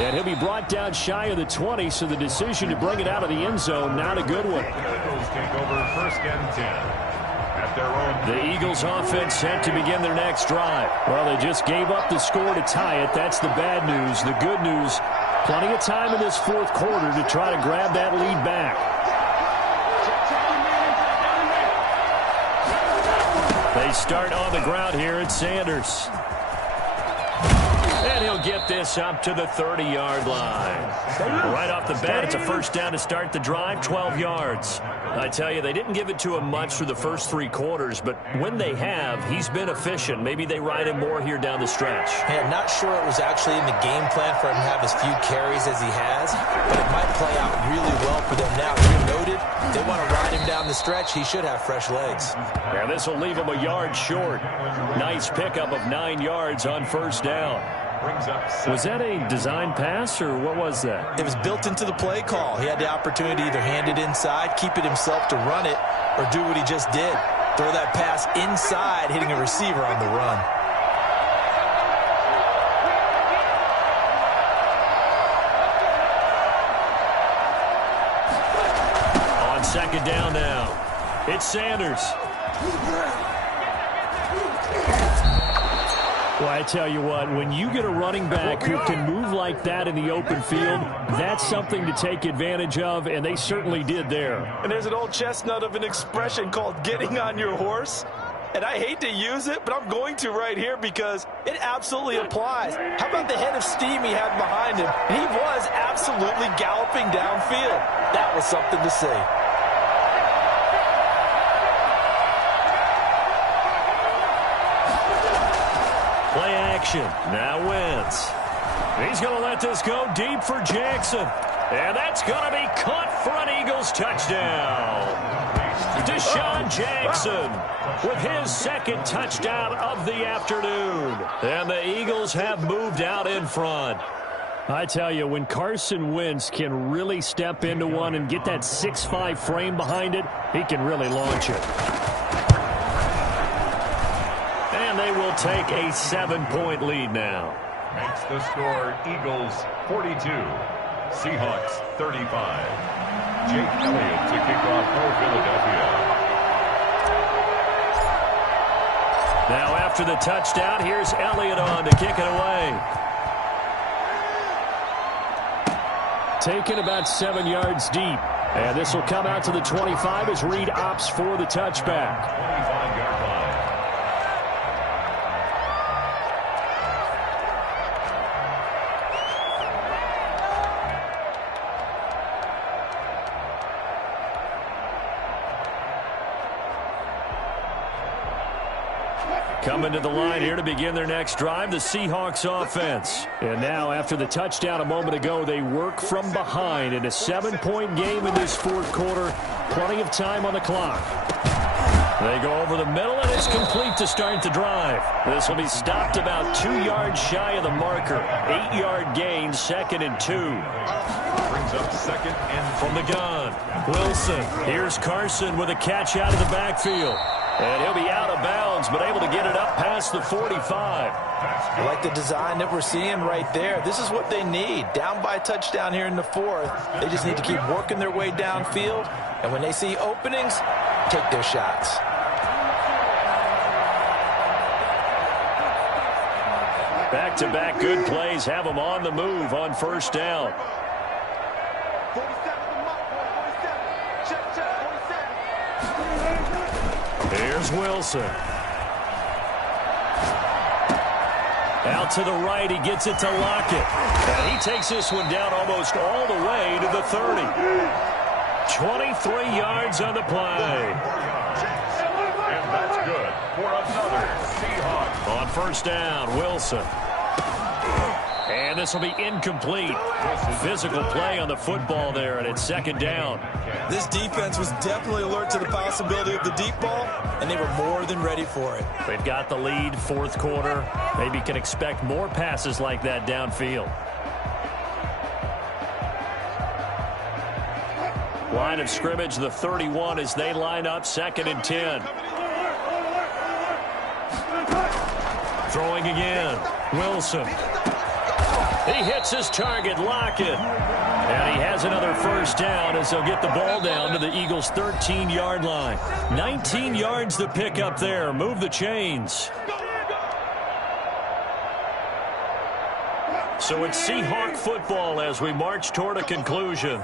And he'll be brought down shy of the 20, so the decision to bring it out of the end zone, not a good one. Eagles take over 1st and 10 at their own. The Eagles offense set to begin their next drive. Well, they just gave up the score to tie it. That's the bad news. The good news, plenty of time in this 4th quarter to try to grab that lead back. They start on the ground here at Sanders. And he'll get this up to the 30-yard line. Right off the bat, it's a first down to start the drive, 12 yards. I tell you, they didn't give it to him much for the first 3 quarters, but when they have, he's been efficient. Maybe they ride him more here down the stretch. Hey, I'm not sure it was actually in the game plan for him to have as few carries as he has, but it might play out really well for them now. As you noted, they want to ride him down the stretch. He should have fresh legs. And this will leave him a yard short. Nice pickup of 9 yards on first down. Was that a design pass, or what was that? It was built into the play call. He had the opportunity to either hand it inside, keep it himself to run it, or do what he just did. Throw that pass inside, hitting a receiver on the run. On second down now, it's Sanders. Well, I tell you what, when you get a running back who can move like that in the open field, that's something to take advantage of, and they certainly did there. And there's an old chestnut of an expression called getting on your horse. And I hate to use it, but I'm going to right here because it absolutely applies. How about the head of steam he had behind him? He was absolutely galloping downfield. That was something to see. Play action. Now Wentz. He's going to let this go deep for Jackson. And that's going to be caught for an Eagles touchdown. Deshaun Jackson with his second touchdown of the afternoon. And the Eagles have moved out in front. I tell you, when Carson Wentz can really step into one and get that 6'5" frame behind it, he can really launch it. And they will take a 7-point lead now. Makes the score Eagles 42, Seahawks 35. Jake Elliott to kick off for Philadelphia. Now after the touchdown, here's Elliott on to kick it away. Taken about 7 yards deep. And this will come out to the 25 as Reed opts for the touchback. 25-yard line. Coming to the line here to begin their next drive, the Seahawks offense. And now, after the touchdown a moment ago, they work from behind in a 7-point game in this fourth quarter. Plenty of time on the clock. They go over the middle, and it's complete to start the drive. This will be stopped about 2 yards shy of the marker. 8-yard gain, 2nd and 2. Brings up 2nd and from the gun. Wilson. Here's Carson with a catch out of the backfield. And he'll be out of bounds, but able to get it up past the 45. I like the design that we're seeing right there. This is what they need. Down by a touchdown here in the fourth. They just need to keep working their way downfield. And when they see openings, take their shots. Back-to-back good plays have them on the move on first down. Here's Wilson. Out to the right, he gets it to Lockett. And he takes this one down almost all the way to the 30. 23 yards on the play. And that's good for another Seahawks. On first down, Wilson. And this will be incomplete. Physical play on the football there, and it's 2nd down. This defense was definitely alert to the possibility of the deep ball, and they were more than ready for it. They've got the lead, fourth quarter. Maybe can expect more passes like that downfield. Line of scrimmage, the 31 as they line up, 2nd and 10. Throwing again, Wilson. He hits his target, Lockett. And he has another first down as they'll get the ball down to the Eagles' 13-yard line. 19 yards to pick up there. Move the chains. So it's Seahawk football as we march toward a conclusion.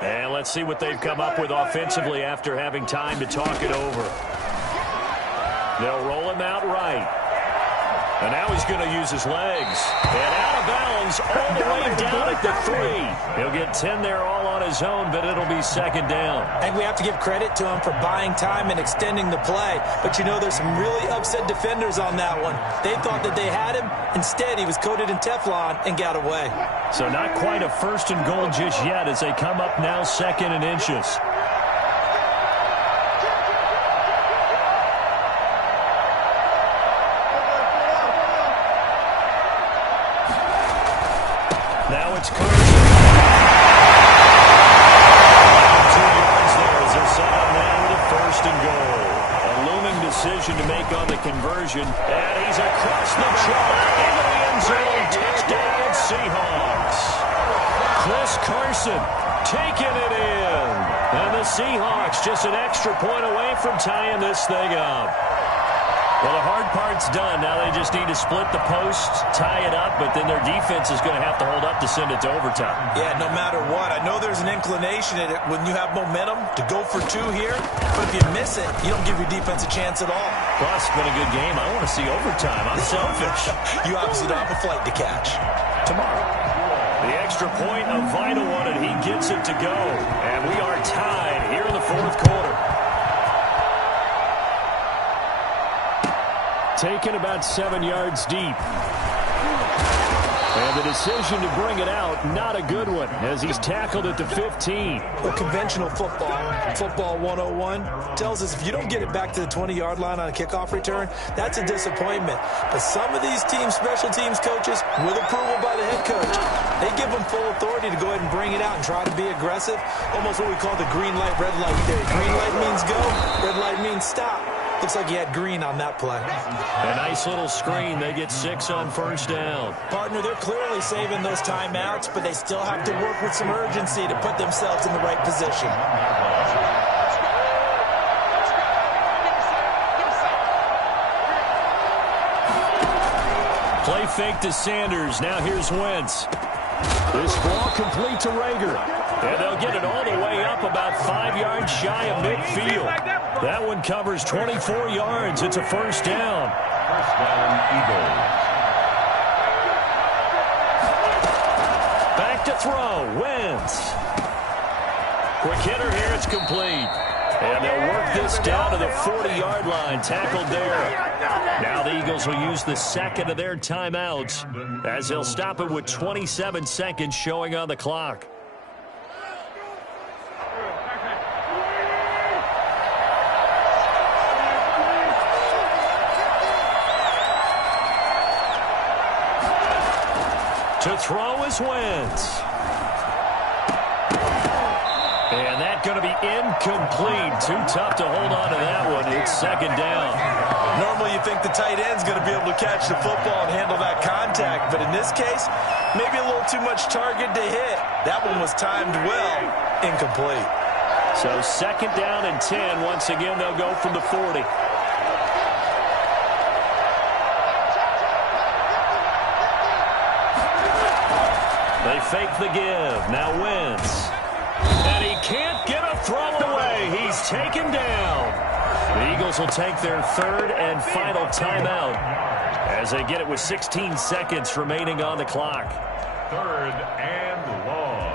And let's see what they've come up with offensively after having time to talk it over. They'll roll him out right. And now he's going to use his legs. And out of bounds all the way down at the 3. He'll get 10 there all on his own, but it'll be second down. I think we have to give credit to him for buying time and extending the play. But, you know, there's some really upset defenders on that one. They thought that they had him. Instead, he was coated in Teflon and got away. So not quite a first and goal just yet as they come up now second and inches. Now it's Carson. 2 yards there as they're set up now with a first and goal. A looming decision to make on the conversion. And he's across the chalk into the end zone. Touchdown Seahawks. Chris Carson taking it in. And the Seahawks just an extra point away from tying this thing up. Well, the hard part's done. Now they just need to split the posts, tie it up, but then their defense is going to have to hold up to send it to overtime. Yeah, no matter what. I know there's an inclination in it when you have momentum to go for 2 here, but if you miss it, you don't give your defense a chance at all. Plus, it's been a good game. I want to see overtime. I'm selfish. You obviously don't have a flight to catch. Tomorrow. The extra point, a vital one, and he gets it to go. And we are tied here in the fourth quarter. Taken about 7 yards deep. And the decision to bring it out, not a good one, as he's tackled at the 15. Well, conventional football 101, tells us if you don't get it back to the 20-yard line on a kickoff return, that's a disappointment. But some of these special teams coaches, with approval by the head coach, they give them full authority to go ahead and bring it out and try to be aggressive. Almost what we call the green light, red light theory. Green light means go, red light means stop. Looks like you had green on that play. A nice little screen. They get 6 on first down. Partner, they're clearly saving those timeouts, but they still have to work with some urgency to put themselves in the right position. Play fake to Sanders. Now here's Wentz. This ball complete to Rager. And they'll get it all the way up about 5 yards shy of midfield. That one covers 24 yards. It's a first down. First down, Eagles. Back to throw. Wentz. Quick hitter here. It's complete. And they'll work this down to the 40-yard line. Tackled there. Now the Eagles will use the second of their timeouts as they'll stop it with 27 seconds showing on the clock. To throw is Wentz. And that's going to be incomplete. Too tough to hold on to that one. It's second down. Normally you think the tight end's going to be able to catch the football and handle that contact. But in this case, maybe a little too much target to hit. That one was timed well. Incomplete. So second down and 10. Once again, they'll go from the 40. They fake the give. Now Wentz. And he can't get a throw away. He's taken down. The Eagles will take their third and final timeout as they get it with 16 seconds remaining on the clock. Third and long.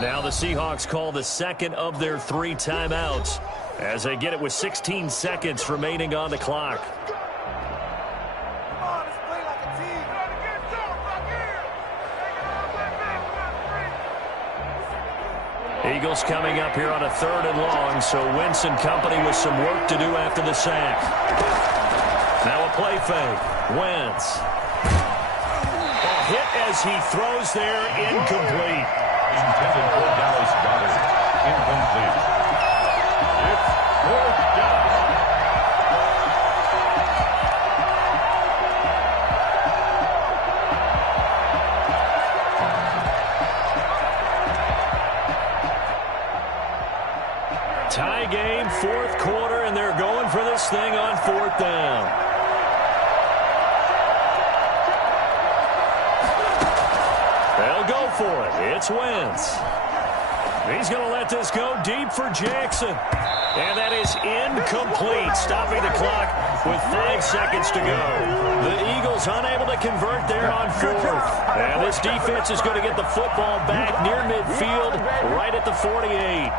Now the Seahawks call the second of their 3 timeouts as they get it with 16 seconds remaining on the clock. Eagles coming up here on a third and long, so Wentz and company with some work to do after the sack. Now a play fake. Wentz. A hit as he throws there, incomplete. Intended for Dallas Goddard. Incomplete. It's fourth down. Tie game, fourth quarter, and they're going for this thing on fourth down. for it. It's Wentz. He's going to let this go deep for Jackson. And that is incomplete, stopping the clock with 5 seconds to go. The Eagles unable to convert there on 4th. And this defense is going to get the football back near midfield, right at the 48.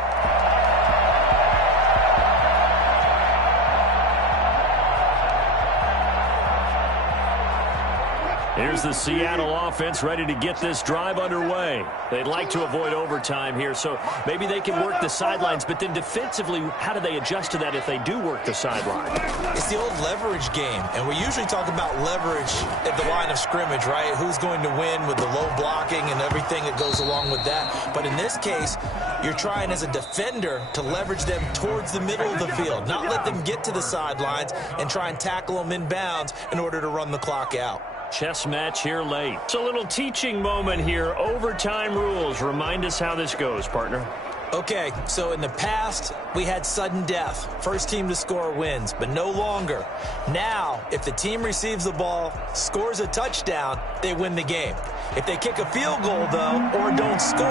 Here's the Seattle offense ready to get this drive underway. They'd like to avoid overtime here, so maybe they can work the sidelines, but then defensively, how do they adjust to that if they do work the sideline? It's the old leverage game, and we usually talk about leverage at the line of scrimmage, right? Who's going to win with the low blocking and everything that goes along with that. But in this case, you're trying as a defender to leverage them towards the middle of the field, not let them get to the sidelines and try and tackle them inbounds in order to run the clock out. Chess match here late. It's a little teaching moment here. Overtime rules. Remind us how this goes, partner. Okay, so in the past, we had sudden death. First team to score wins, but no longer. Now, if the team receives the ball, scores a touchdown, they win the game. If they kick a field goal, though, or don't score,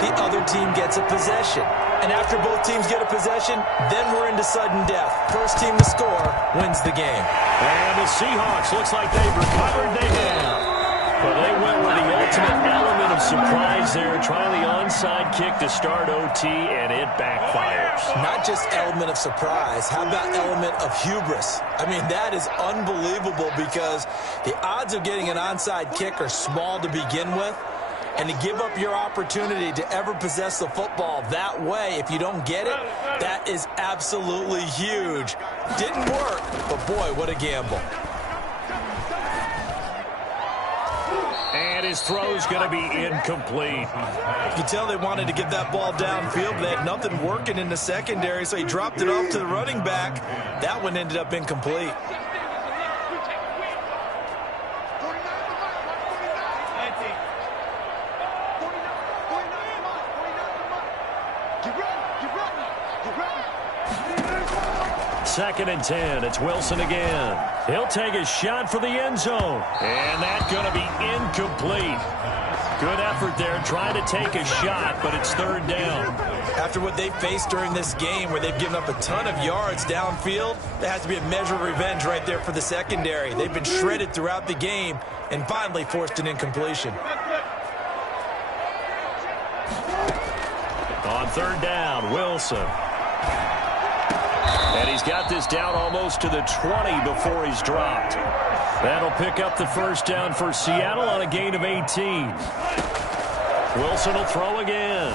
the other team gets a possession. And after both teams get a possession, then we're into sudden death. First team to score wins the game. And the Seahawks, looks like they've recovered. They have. But they went with the ultimate element of surprise there, trying the onside kick to start OT, and it backfires. Not just element of surprise. How about element of hubris? I mean, that is unbelievable because the odds of getting an onside kick are small to begin with. And to give up your opportunity to ever possess the football that way, if you don't get it, that is absolutely huge. Didn't work, but boy, what a gamble. And his throw's going to be incomplete. You can tell they wanted to get that ball downfield. They had nothing working in the secondary, so he dropped it off to the running back. That one ended up incomplete. Second and 10. It's Wilson again. He'll take a shot for the end zone. And that's going to be incomplete. Good effort there trying to take a shot, but it's third down. After what they faced during this game where they've given up a ton of yards downfield, there has to be a measure of revenge right there for the secondary. They've been shredded throughout the game and finally forced an incompletion. On third down, Wilson. And he's got this down almost to the 20 before he's dropped. That'll pick up the first down for Seattle on a gain of 18. Wilson will throw again.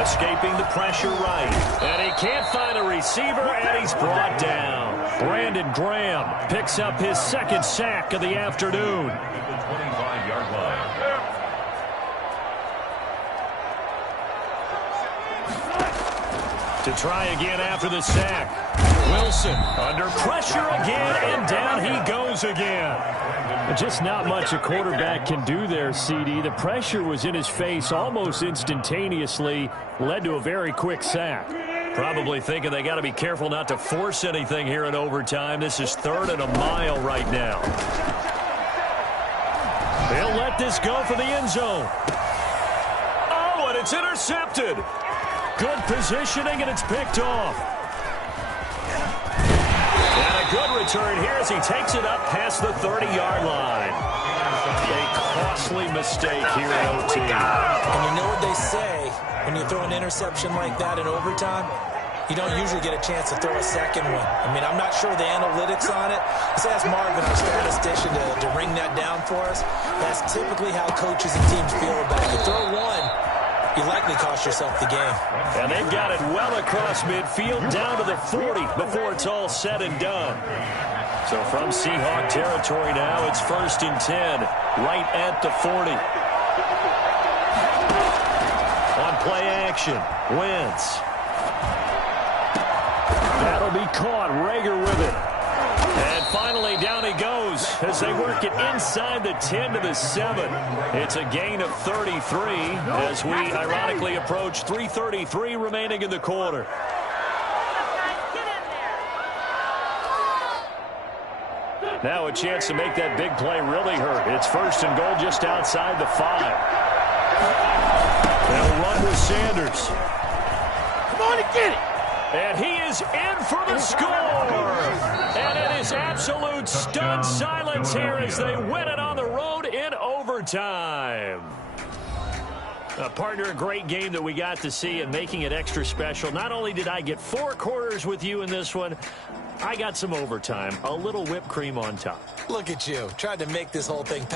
Escaping the pressure right. And he can't find a receiver, and he's brought down. Brandon Graham picks up his second sack of the afternoon. The 25-yard line. To try again after the sack. Wilson under pressure again, and down he goes again. Just not much a quarterback can do there, CD. The pressure was in his face almost instantaneously, led to a very quick sack. Probably thinking they got to be careful not to force anything here in overtime. This is 3rd and a mile right now. They'll let this go for the end zone. Oh, and it's intercepted. Good positioning, and it's picked off. And a good return here as he takes it up past the 30-yard line. A costly mistake here in OT. And you know what they say, when you throw an interception like that in overtime, you don't usually get a chance to throw a second one. I mean, I'm not sure the analytics on it. Let's ask Marvin, our statistician, to ring that down for us. That's typically how coaches and teams feel about it. You throw one, you likely cost yourself the game. And they've got it well across midfield, down to the 40 before it's all said and done. So from Seahawk territory now, it's 1st and 10, right at the 40. On play action, Wentz. That'll be caught. Rager with it. And finally, down he goes as they work it inside the 10 to the 7. It's a gain of 33 as we ironically approach 3:33 remaining in the quarter. Now a chance to make that big play really hurt. It's 1st and goal just outside the 5. They'll run with Sanders. Come on and get it. And he is in for the score. And it is absolute stunned silence here as they win it on the road in overtime. Partner, a great game that we got to see and making it extra special. Not only did I get 4 quarters with you in this one, I got some overtime, a little whipped cream on top. Look at you, tried to make this whole thing